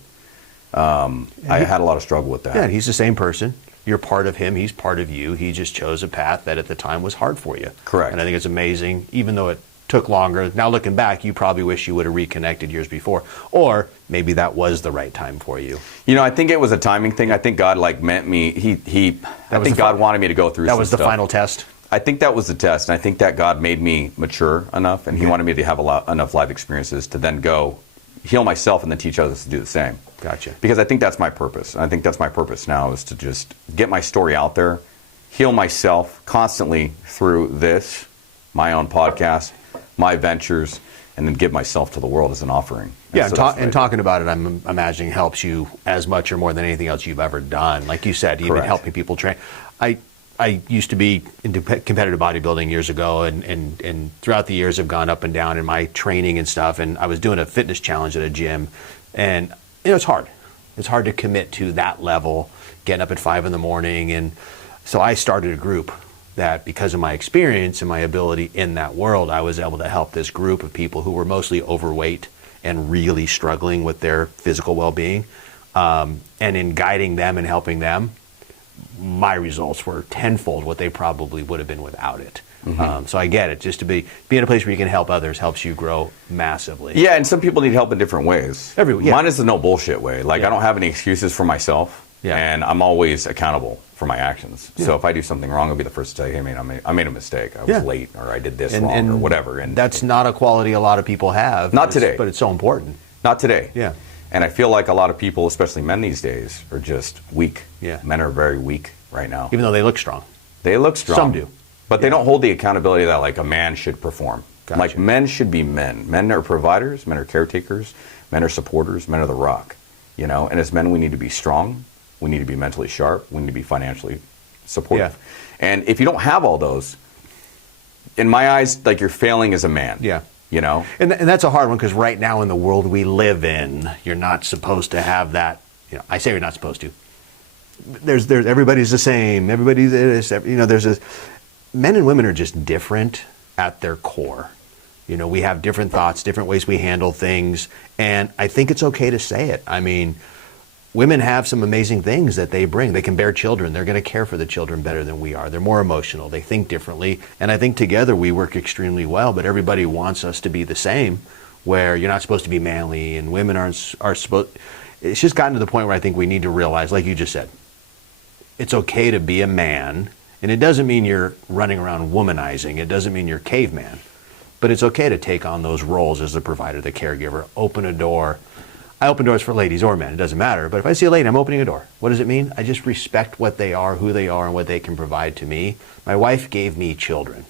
I had a lot of struggle with that. Yeah, he's the same person. You're part of him. He's part of you. He just chose a path that at the time was hard for you. Correct. And I think it's amazing, even though it took longer. Now looking back, you probably wish you would have reconnected years before, or maybe that was the right time for you. You know, I think it was a timing thing. I think God meant me. I think God wanted me to go through. That was the final test. I think that was the test, and I think that God made me mature enough, and He wanted me to have enough life experiences to then go heal myself and then teach others to do the same. Gotcha. Because I think that's my purpose. And I think that's my purpose now is to just get my story out there, heal myself constantly through this, my own podcast, my ventures, and then give myself to the world as an offering. Yeah, and talking about it, I'm imagining helps you as much or more than anything else you've ever done. Like you said, even helping people train. I used to be into competitive bodybuilding years ago, and throughout the years have gone up and down in my training and stuff. And I was doing a fitness challenge at a gym, and you know, it's hard. It's hard to commit to that level, getting up at 5 a.m. And so I started a group that, because of my experience and my ability in that world, I was able to help this group of people who were mostly overweight and really struggling with their physical well-being. And in guiding them and helping them, my results were tenfold what they probably would have been without it. Mm-hmm. So I get it. Just to be in a place where you can help others helps you grow massively. Yeah, and some people need help in different ways. Mine is the no bullshit way. Like, I don't have any excuses for myself, and I'm always accountable for my actions. Yeah. So if I do something wrong, I'll be the first to tell you, hey, man, I made a mistake. I was late, or I did this wrong, or whatever. And that's not a quality a lot of people have. Not today. But it's so important. Not today. Yeah. And I feel like a lot of people, especially men these days, are just weak. Yeah. Men are very weak right now. Even though they look strong. They look strong. Some do. But they don't hold the accountability that like a man should perform. Gotcha. Like men should be men. Men are providers, men are caretakers, men are supporters, men are the rock. You know, and as men we need to be strong, we need to be mentally sharp, we need to be financially supportive. Yeah. And if you don't have all those, in my eyes, like you're failing as a man. Yeah. You know? And that's a hard one, because right now in the world we live in, you're not supposed to have that. You know, I say you're not supposed to. There's everybody's the same. Everybody's this. You know, there's this. Men and women are just different at their core. You know, we have different thoughts, different ways we handle things, and I think it's okay to say it. I mean, women have some amazing things that they bring. They can bear children. They're going to care for the children better than we are. They're more emotional. They think differently, and I think together we work extremely well. But everybody wants us to be the same, where you're not supposed to be manly, and women are supposed. It's just gotten to the point where I think we need to realize, like you just said, it's okay to be a man. And it doesn't mean you're running around womanizing. It doesn't mean you're caveman. But it's okay to take on those roles as the provider, the caregiver, open a door. I open doors for ladies or men. It doesn't matter. But if I see a lady, I'm opening a door. What does it mean? I just respect what they are, who they are, and what they can provide to me. My wife gave me children.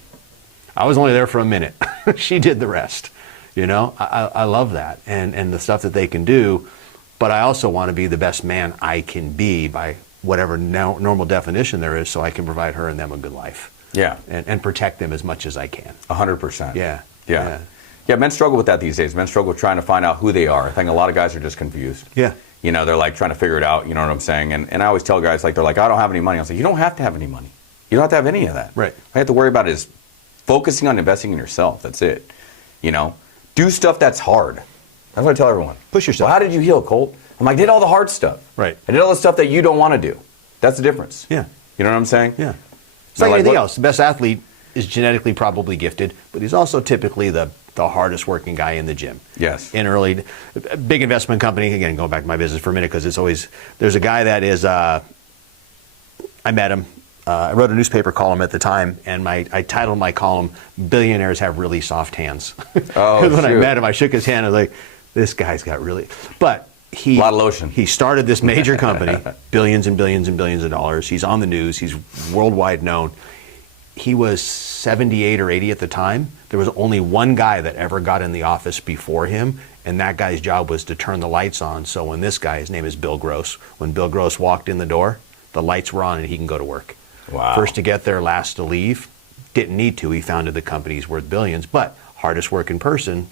I was only there for a minute. She did the rest. You know, I love that, and the stuff that they can do. But I also want to be the best man I can be by whatever normal definition there is, so I can provide her and them a good life. Yeah. And protect them as much as I can. 100%. Yeah. Yeah. Yeah, men struggle with that these days. Men struggle with trying to find out who they are. I think a lot of guys are just confused. Yeah. You know, they're like trying to figure it out, you know what I'm saying? And I always tell guys, like, they're like, I don't have any money. I was like, you don't have to have any money. You don't have to have any of that. Right. All you have to worry about is focusing on investing in yourself. That's it. You know? Do stuff that's hard. That's what I tell everyone. Push yourself. Well, how did you heal, Colt? I'm like, I did all the hard stuff. Right. I did all the stuff that you don't want to do. That's the difference. Yeah. You know what I'm saying? Yeah. It's like anything else. The best athlete is genetically probably gifted, but he's also typically the hardest working guy in the gym. Yes. In early, big investment company, again, going back to my business for a minute, because it's always, there's a guy that is, I met him. I wrote a newspaper column at the time, and I titled my column, "Billionaires Have Really Soft Hands." Oh, when I met him, I shook his hand. I was like, this guy's got really, but a lot of lotion. He started this major company, billions and billions and billions of dollars. He's on the news. He's worldwide known. He was 78 or 80 at the time. There was only one guy that ever got in the office before him, and that guy's job was to turn the lights on. So when this guy, his name is Bill Gross, when Bill Gross walked in the door, the lights were on and he can go to work. Wow. First to get there, last to leave. Didn't need to. He founded the company. He's worth billions. But hardest working person,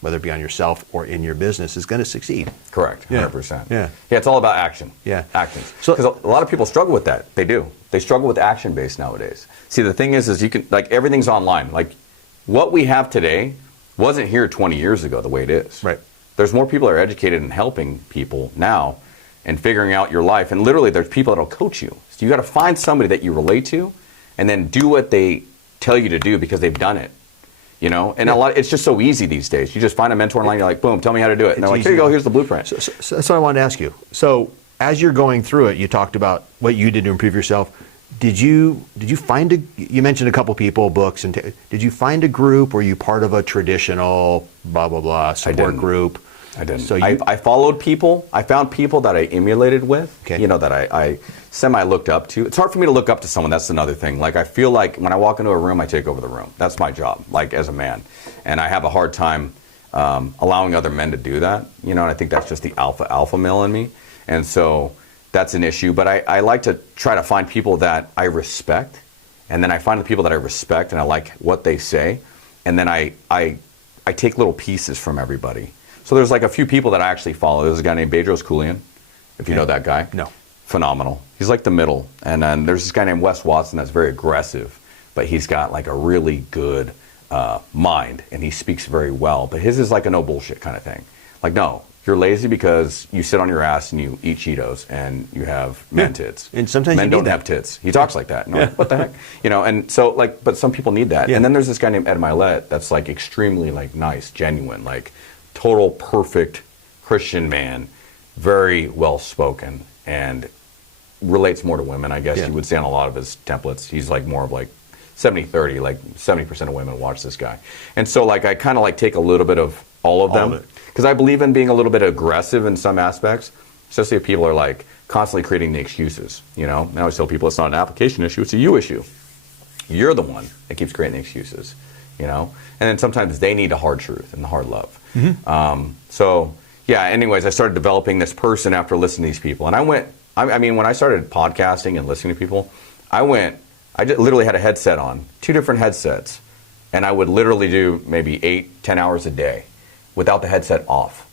whether it be on yourself or in your business, is going to succeed. Correct. Yeah. 100%. Yeah. Yeah, it's all about action. Yeah. Actions. So- Because a lot of people struggle with that. They do. They struggle with action-based nowadays. See, the thing is you can, like, everything's online. Like, what we have today wasn't here 20 years ago the way it is. Right. There's more people that are educated and helping people now and figuring out your life. And literally, there's people that'll coach you. So you got to find somebody that you relate to and then do what they tell you to do because they've done it. You know, and it's just so easy these days. You just find a mentor online, you're like, boom, tell me how to do it. And they're like, here you go, here's the blueprint. So that's what I wanted to ask you. So as you're going through it, you talked about what you did to improve yourself. Did you find you mentioned a couple people, books, and did you find a group? Were you part of a traditional blah, blah, blah support group? I didn't. So I followed people. I found people that I emulated with, Okay. you know, that I semi-looked up to. It's hard for me to look up to someone. That's another thing. Like, I feel like when I walk into a room, I take over the room. That's my job, like, as a man. And I have a hard time allowing other men to do that, you know, and I think that's just the alpha male in me. And so that's an issue. But I like to try to find people that I respect, and then I find the people that I respect and I like what they say, and then I take little pieces from everybody. So there's like a few people that I actually follow. There's a guy named Bedros Keuilian, if you know that guy. No. Phenomenal. He's like the middle. And then there's this guy named Wes Watson that's very aggressive, but he's got like a really good mind, and he speaks very well. But his is like a no bullshit kind of thing. Like, no, you're lazy because you sit on your ass and you eat Cheetos and you have man tits. And sometimes men you don't need have that. tits. He talks like that. And I'm like, what the heck? You know, and so like, but some people need that. Yeah. And then there's this guy named Ed Milet that's like extremely like nice, genuine, like total perfect Christian man, very well spoken, and relates more to women, I guess you would say, on a lot of his templates. He's like more of like 70-30, like 70% of women watch this guy. And so like I kind of like take a little bit of all of them, because I believe in being a little bit aggressive in some aspects, especially if people are like constantly creating the excuses, you know? And I always tell people it's not an application issue, it's a you issue. You're the one that keeps creating the excuses, you know? And then sometimes they need the hard truth and the hard love. So yeah, anyways, I started developing this person after listening to these people. And I mean, when I started podcasting and listening to people, I just literally had a headset on, 2 different headsets, and I would literally do maybe 8-10 hours a day without the headset off,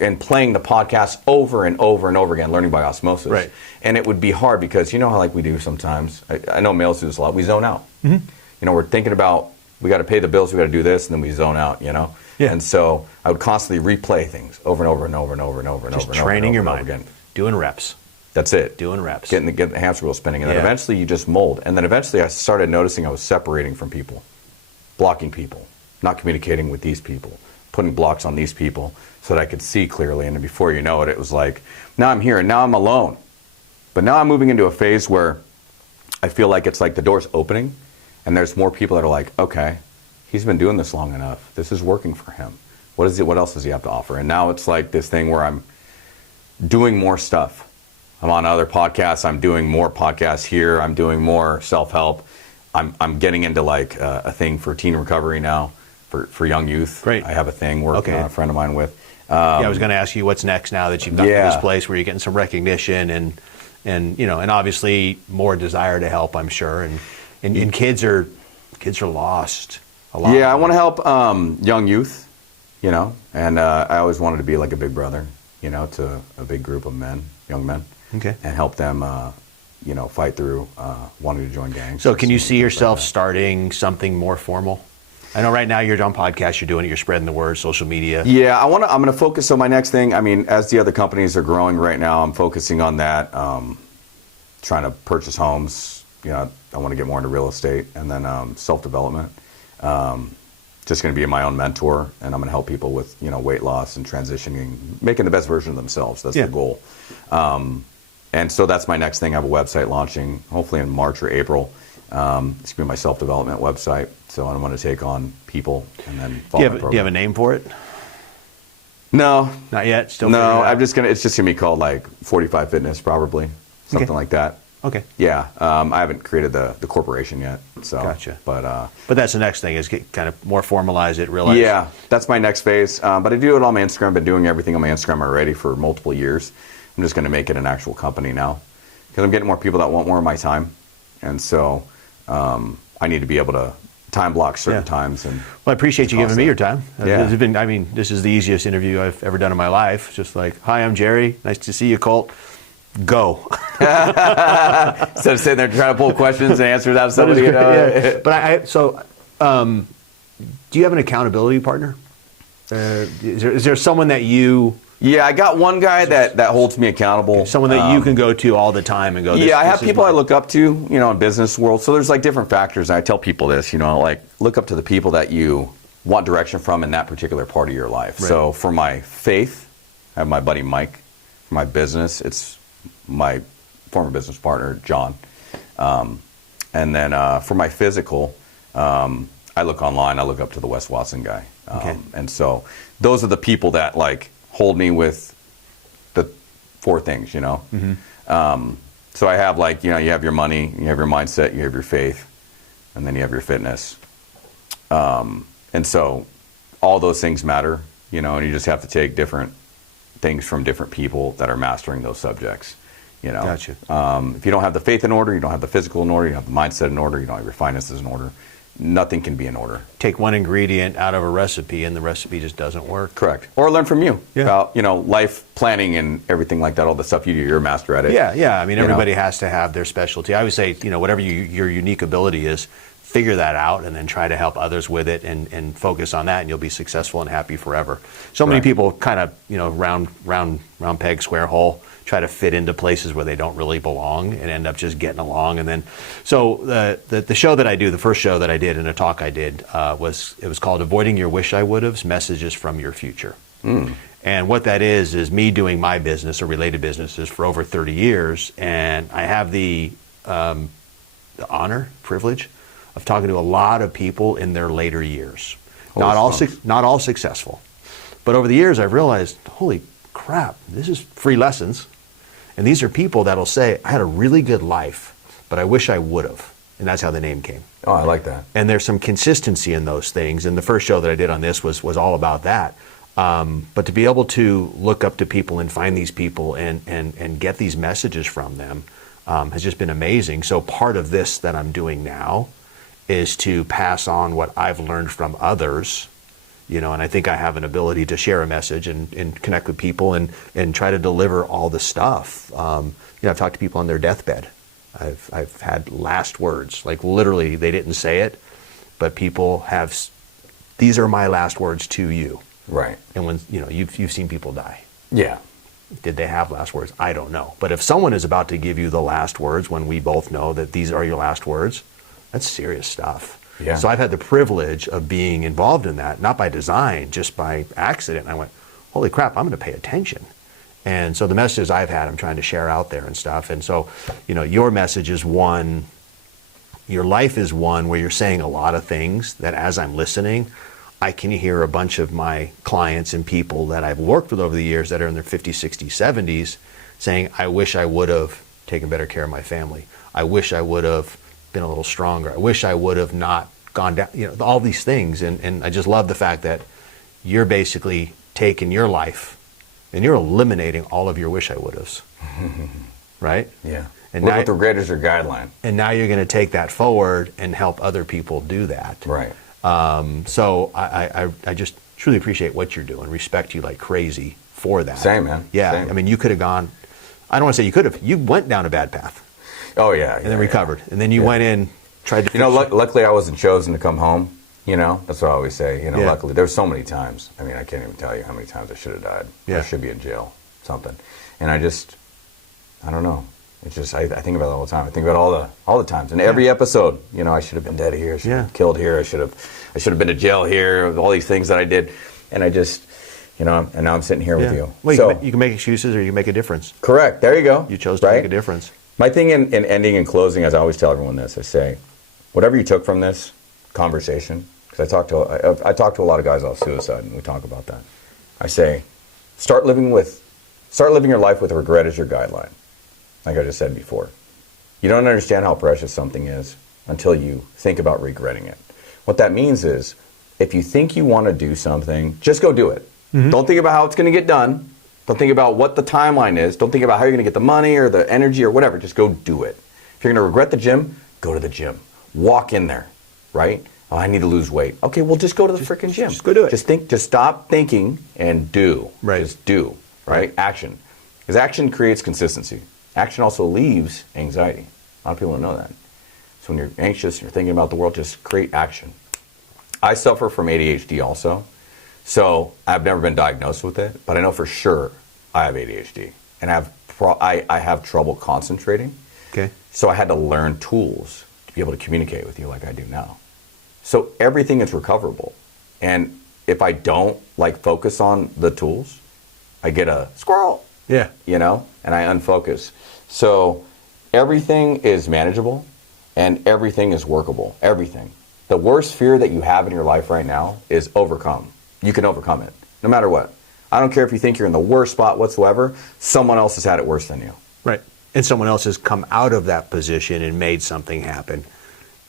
and playing the podcast over and over and over again, learning by osmosis. Right. And it would be hard because you know how like we do sometimes. I know males do this a lot. We zone out. You know, we're thinking about, we got to pay the bills, we got to do this, and then we zone out, you know? Yeah. And so I would constantly replay things over and over and over and over and over and Just over and over. training your and over mind, again. doing reps. That's it. Doing reps. Getting the hamster wheel spinning. And then Yeah. eventually you just mold. And then eventually I started noticing I was separating from people, blocking people, not communicating with these people, putting blocks on these people so that I could see clearly. And then before you know it, it was like, now I'm here and now I'm alone. But now I'm moving into a phase where I feel like it's like the door's opening and there's more people that are like, okay, he's been doing this long enough. This is working for him. What else does he have to offer? And now it's like this thing where I'm doing more stuff. I'm on other podcasts. I'm doing more podcasts here. I'm doing more self-help. I'm getting into like a thing for teen recovery now. for young youth. Great. I have a thing working Okay. on a friend of mine with. Yeah, I was going to ask you what's next now that you've gotten to Yeah. this place where you're getting some recognition and obviously more desire to help, I'm sure. And kids are lost a lot. Yeah, I want to help young youth, and I always wanted to be like a big brother, to a big group of young men, Okay. and help them, fight through wanting to join gangs. So can you see Things yourself like that. starting something more formal? I know right now you're on podcasts, you're doing it, you're spreading the word, social media. Yeah, I'm going to focus. So my next thing, as the other companies are growing right now, I'm focusing on that, trying to purchase homes. I want to get more into real estate, and then self-development. Just going to be my own mentor, and I'm going to help people with, weight loss and transitioning, making the best version of themselves. That's Yeah. the goal. And so that's my next thing. I have a website launching, hopefully in March or April. It's going to be my self-development website. So I want to take on people and then follow my Do you program. have a name for it? No, Not yet? Still no. figuring it out? It's just gonna be called like 45 Fitness, probably something Okay. like that. Okay. Yeah, I haven't created the corporation yet. So, Gotcha. But But that's the next thing is get kind of more formalize it, realize. yeah, that's my next phase. But I do it on my Instagram. I've been doing everything on my Instagram already for multiple years. I'm just gonna make it an actual company now because I'm getting more people that want more of my time, and so I need to be able to time block certain Yeah. times. And Well, I appreciate you giving me your time. Yeah. This is the easiest interview I've ever done in my life. Just like, hi, I'm Jerry. Nice to see you, Colt. Go. instead of sitting there trying to pull questions and answers out of somebody, Yeah. But do you have an accountability partner? Is there someone that you, Yeah, I got one guy that holds me accountable. someone that you can go to all the time and go, this, Yeah, I this have is people my- I look up to, in business world. So there's like different factors. And I tell people this, like look up to the people that you want direction from in that particular part of your life. Right. So for my faith, I have my buddy Mike. For my business, it's my former business partner, John. And then for my physical, I look online. I look up to the Wes Watson guy. Okay. And so those are the people that like hold me with the four things, Mm-hmm. So I have like, you have your money, you have your mindset, you have your faith, and then you have your fitness. And so all those things matter, and you just have to take different things from different people that are mastering those subjects. Gotcha. If you don't have the faith in order, you don't have the physical in order, you don't have the mindset in order, you don't have your finances in order, nothing can be in order. Take one ingredient out of a recipe and the recipe just doesn't work. Correct. Or learn from you Yeah. about, life planning and everything like that, all the stuff you do, you're a master at it. Yeah. I mean, You know? everybody has to have their specialty. I would say, whatever your unique ability is, figure that out and then try to help others with it and focus on that, and you'll be successful and happy forever. So many Right. people kind of, round peg, square hole, try to fit into places where they don't really belong and end up just getting along. And then, so the show that I do, the first show that I did and a talk I did was called Avoiding Your Wish I Would'ves, Messages from Your Future. And what that is me doing my business or related businesses for over 30 years. And I have the honor, privilege of talking to a lot of people in their later years. Not all successful. But over the years, I've realized, holy crap, this is free lessons. And these are people that'll say, I had a really good life, but I wish I would have. And that's how the name came. Oh, I like that. And there's some consistency in those things. And the first show that I did on this was all about that. But to be able to look up to people and find these people and get these messages from them has just been amazing. So part of this that I'm doing now is to pass on what I've learned from others, and I think I have an ability to share a message and connect with people and try to deliver all the stuff. I've talked to people on their deathbed. I've had last words, like literally they didn't say it, but people have, these are my last words to you. Right. And when, you've seen people die. Yeah. Did they have last words? I don't know. But if someone is about to give you the last words when we both know that these are your last words, that's serious stuff. Yeah. So I've had the privilege of being involved in that, not by design, just by accident. And I went, holy crap, I'm going to pay attention. And so the messages I've had, I'm trying to share out there and stuff. And so, your message is one, your life is one where you're saying a lot of things that as I'm listening, I can hear a bunch of my clients and people that I've worked with over the years that are in their 50s, 60s, 70s saying, I wish I would have taken better care of my family. I wish I would have been a little stronger. I wish I would have not gone down, all these things. And I just love the fact that you're basically taking your life and you're eliminating all of your wish I would haves. Right? Yeah. And Look now, with regret as your guideline. And now you're going to take that forward and help other people do that. Right. So I just truly appreciate what you're doing. Respect you like crazy for that. Same, man. Yeah. Same. I mean, you could have gone, I don't want to say you could have, you went down a bad path. Oh, yeah. And then recovered. And then you went in, tried to luckily I wasn't chosen to come home. That's what I always say. Luckily, there's so many times. I mean, I can't even tell you how many times I should have died. Yeah. I should be in jail, something. And I don't know. It's just, I think about it all the time. I think about all the times. And every episode, I should have been dead here. I should have been killed here. I should have been to jail here. All these things that I did. And I just, and now I'm sitting here with you. Well, you can make excuses or you can make a difference. Correct. There you go. You chose to make a difference. My thing in ending and closing, as I always tell everyone this, I say, whatever you took from this conversation, because I talk to a lot of guys off suicide, and we talk about that. I say, start living your life with regret as your guideline. Like I just said before. You don't understand how precious something is until you think about regretting it. What that means is, if you think you want to do something, just go do it. Mm-hmm. Don't think about how it's going to get done. Don't think about what the timeline is. Don't think about how you're going to get the money or the energy or whatever. Just go do it. If you're going to regret the gym, go to the gym. Walk in there, right? Oh, I need to lose weight. Okay, well, just go to the freaking gym. Just go do it. Just stop thinking and do. Right. Just do, right? Action. Because action creates consistency. Action also leaves anxiety. A lot of people don't know that. So when you're anxious, you're thinking about the world, just create action. I suffer from ADHD also. So I've never been diagnosed with it, but I know for sure I have ADHD. And I have trouble concentrating. Okay. So I had to learn tools to be able to communicate with you like I do now. So everything is recoverable. And if I don't focus on the tools, I get a squirrel. Yeah. And I unfocus. So everything is manageable and everything is workable. Everything. The worst fear that you have in your life right now is overcome. You can overcome it, no matter what. I don't care if you think you're in the worst spot whatsoever, someone else has had it worse than you. Right. And someone else has come out of that position and made something happen.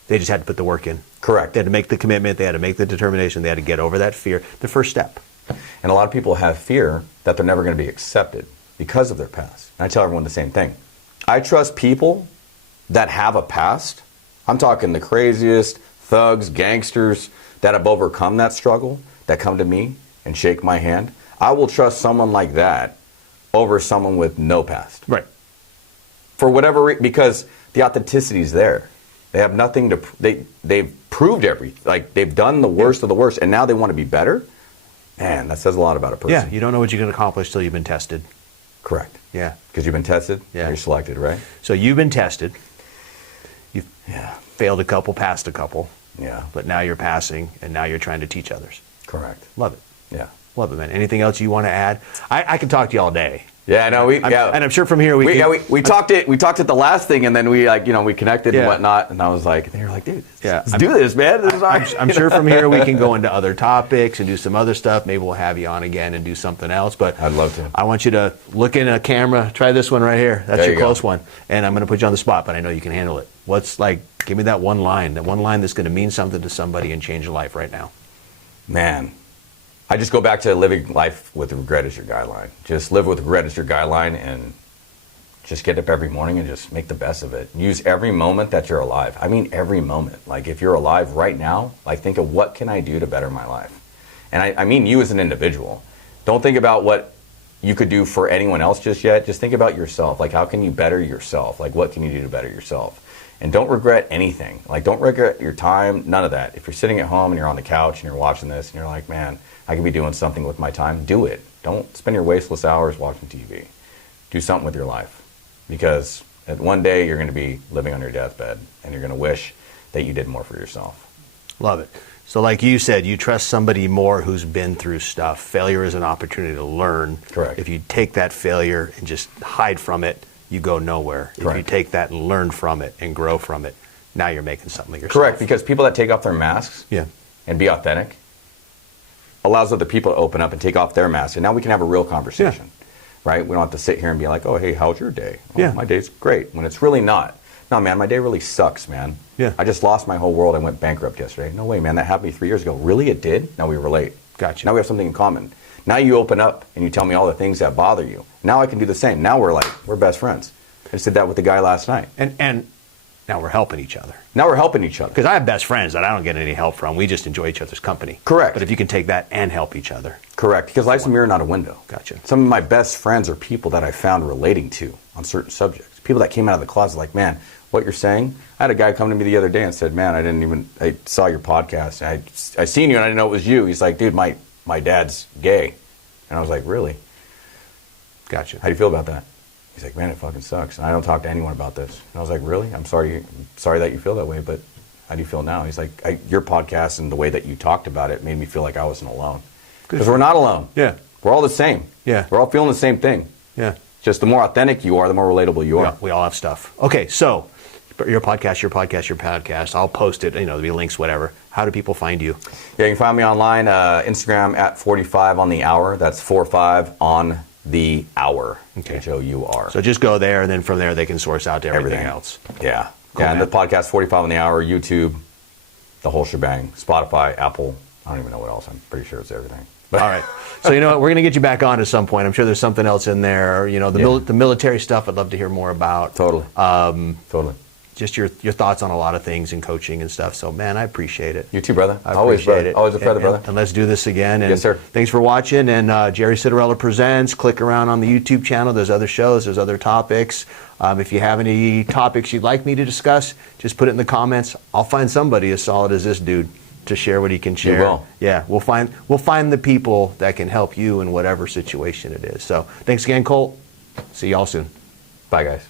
They just had to put the work in. Correct. They had to make the commitment. They had to make the determination. They had to get over that fear. The first step. And a lot of people have fear that they're never going to be accepted because of their past. And I tell everyone the same thing. I trust people that have a past. I'm talking the craziest thugs, gangsters that have overcome that struggle, that come to me and shake my hand. I will trust someone like that over someone with no past. Right. For whatever reason, because the authenticity is there. They have nothing to, they've proved everything. They've done the worst of the worst, and now they want to be better. Man, that says a lot about a person. Yeah, you don't know what you can accomplish till you've been tested. Correct. Yeah. Because you've been tested, you're selected, right? So you've been tested. You've failed a couple, passed a couple. Yeah. But now you're passing, and now you're trying to teach others. Correct. Love it. Yeah. Love it, man. Anything else you want to add? I can talk to you all day. Yeah, no, and I'm sure from here we talked at the last thing, and then we connected and whatnot, and I was like, they were like, dude, let's do this, man. This is I'm sure from here we can go into other topics and do some other stuff. Maybe we'll have you on again and do something else. But I'd love to. I want you to look in a camera. Try this one right here. That's there your close one. And I'm going to put you on the spot, but I know you can handle it. Give me that one line that's going to mean something to somebody and change a life right now. Man. I just go back to living life with regret as your guideline. Just live with regret as your guideline and just get up every morning and just make the best of it. Use every moment that you're alive. I mean every moment. If you're alive right now, think of what can I do to better my life. And I mean you as an individual. Don't think about what you could do for anyone else just yet. Just think about yourself. How can you better yourself? What can you do to better yourself? And don't regret anything. Don't regret your time, none of that. If you're sitting at home and you're on the couch and you're watching this and you're like, man, I could be doing something with my time, do it. Don't spend your wasteless hours watching TV. Do something with your life. Because one day you're going to be living on your deathbed and you're going to wish that you did more for yourself. Love it. So like you said, you trust somebody more who's been through stuff. Failure is an opportunity to learn. Correct. If you take that failure and just hide from it, you go nowhere. Correct. If you take that and learn from it and grow from it, now you're making something of yourself. Correct, because people that take off their masks and be authentic allows other people to open up and take off their masks. And now we can have a real conversation, right? We don't have to sit here and be like, oh, hey, how's your day? Oh, my day's great, when it's really not. no, man, my day really sucks, man. Yeah. I just lost my whole world. I went bankrupt yesterday. No way, man. That happened to me 3 years ago. Really, it did? Now we relate. Gotcha. Now we have something in common. Now you open up and you tell me all the things that bother you. Now I can do the same. Now we're best friends. I just did that with the guy last night. And now we're helping each other. Now we're helping each other. Because I have best friends that I don't get any help from. We just enjoy each other's company. Correct. But if you can take that and help each other. Correct. Because life's a mirror, not a window. Gotcha. Some of my best friends are people that I found relating to on certain subjects. People that came out of the closet like, man, what you're saying? I had a guy come to me the other day and said, man, I saw your podcast. I seen you and I didn't know it was you. He's like, dude, my dad's gay. And I was like, really? Gotcha. How do you feel about that? He's like, man, it fucking sucks. And I don't talk to anyone about this. And I was like, really? I'm sorry that you feel that way, but how do you feel now? He's like, your podcast and the way that you talked about it made me feel like I wasn't alone. Because we're not alone. Yeah. We're all the same. Yeah. We're all feeling the same thing. Yeah. Just the more authentic you are, the more relatable you are. We all have stuff. Okay, so your podcast. I'll post it, there'll be links, whatever. How do people find you? Yeah, you can find me online, Instagram at 45 on the hour. That's 45 on the hour. Okay. HOUR. So just go there, and then from there they can source out to everything else. Yeah. Cool, yeah, and man. the podcast 45 on the hour, YouTube, the whole shebang, Spotify, Apple. I don't even know what else. I'm pretty sure it's everything. But All right. So you know what? We're going to get you back on at some point. I'm sure there's something else in there. The military stuff I'd love to hear more about. Totally. Totally. Just your thoughts on a lot of things and coaching and stuff. So, man, I appreciate it. You too, brother. I Always, appreciate brother. it. Always a pleasure, brother. And let's do this again. And yes, sir. Thanks for watching. And Jerry Citarella Presents. Click around on the YouTube channel. There's other shows. There's other topics. If you have any topics you'd like me to discuss, just put it in the comments. I'll find somebody as solid as this dude to share what he can share. You will. Yeah, we'll find the people that can help you in whatever situation it is. So, thanks again, Colt. See y'all soon. Bye, guys.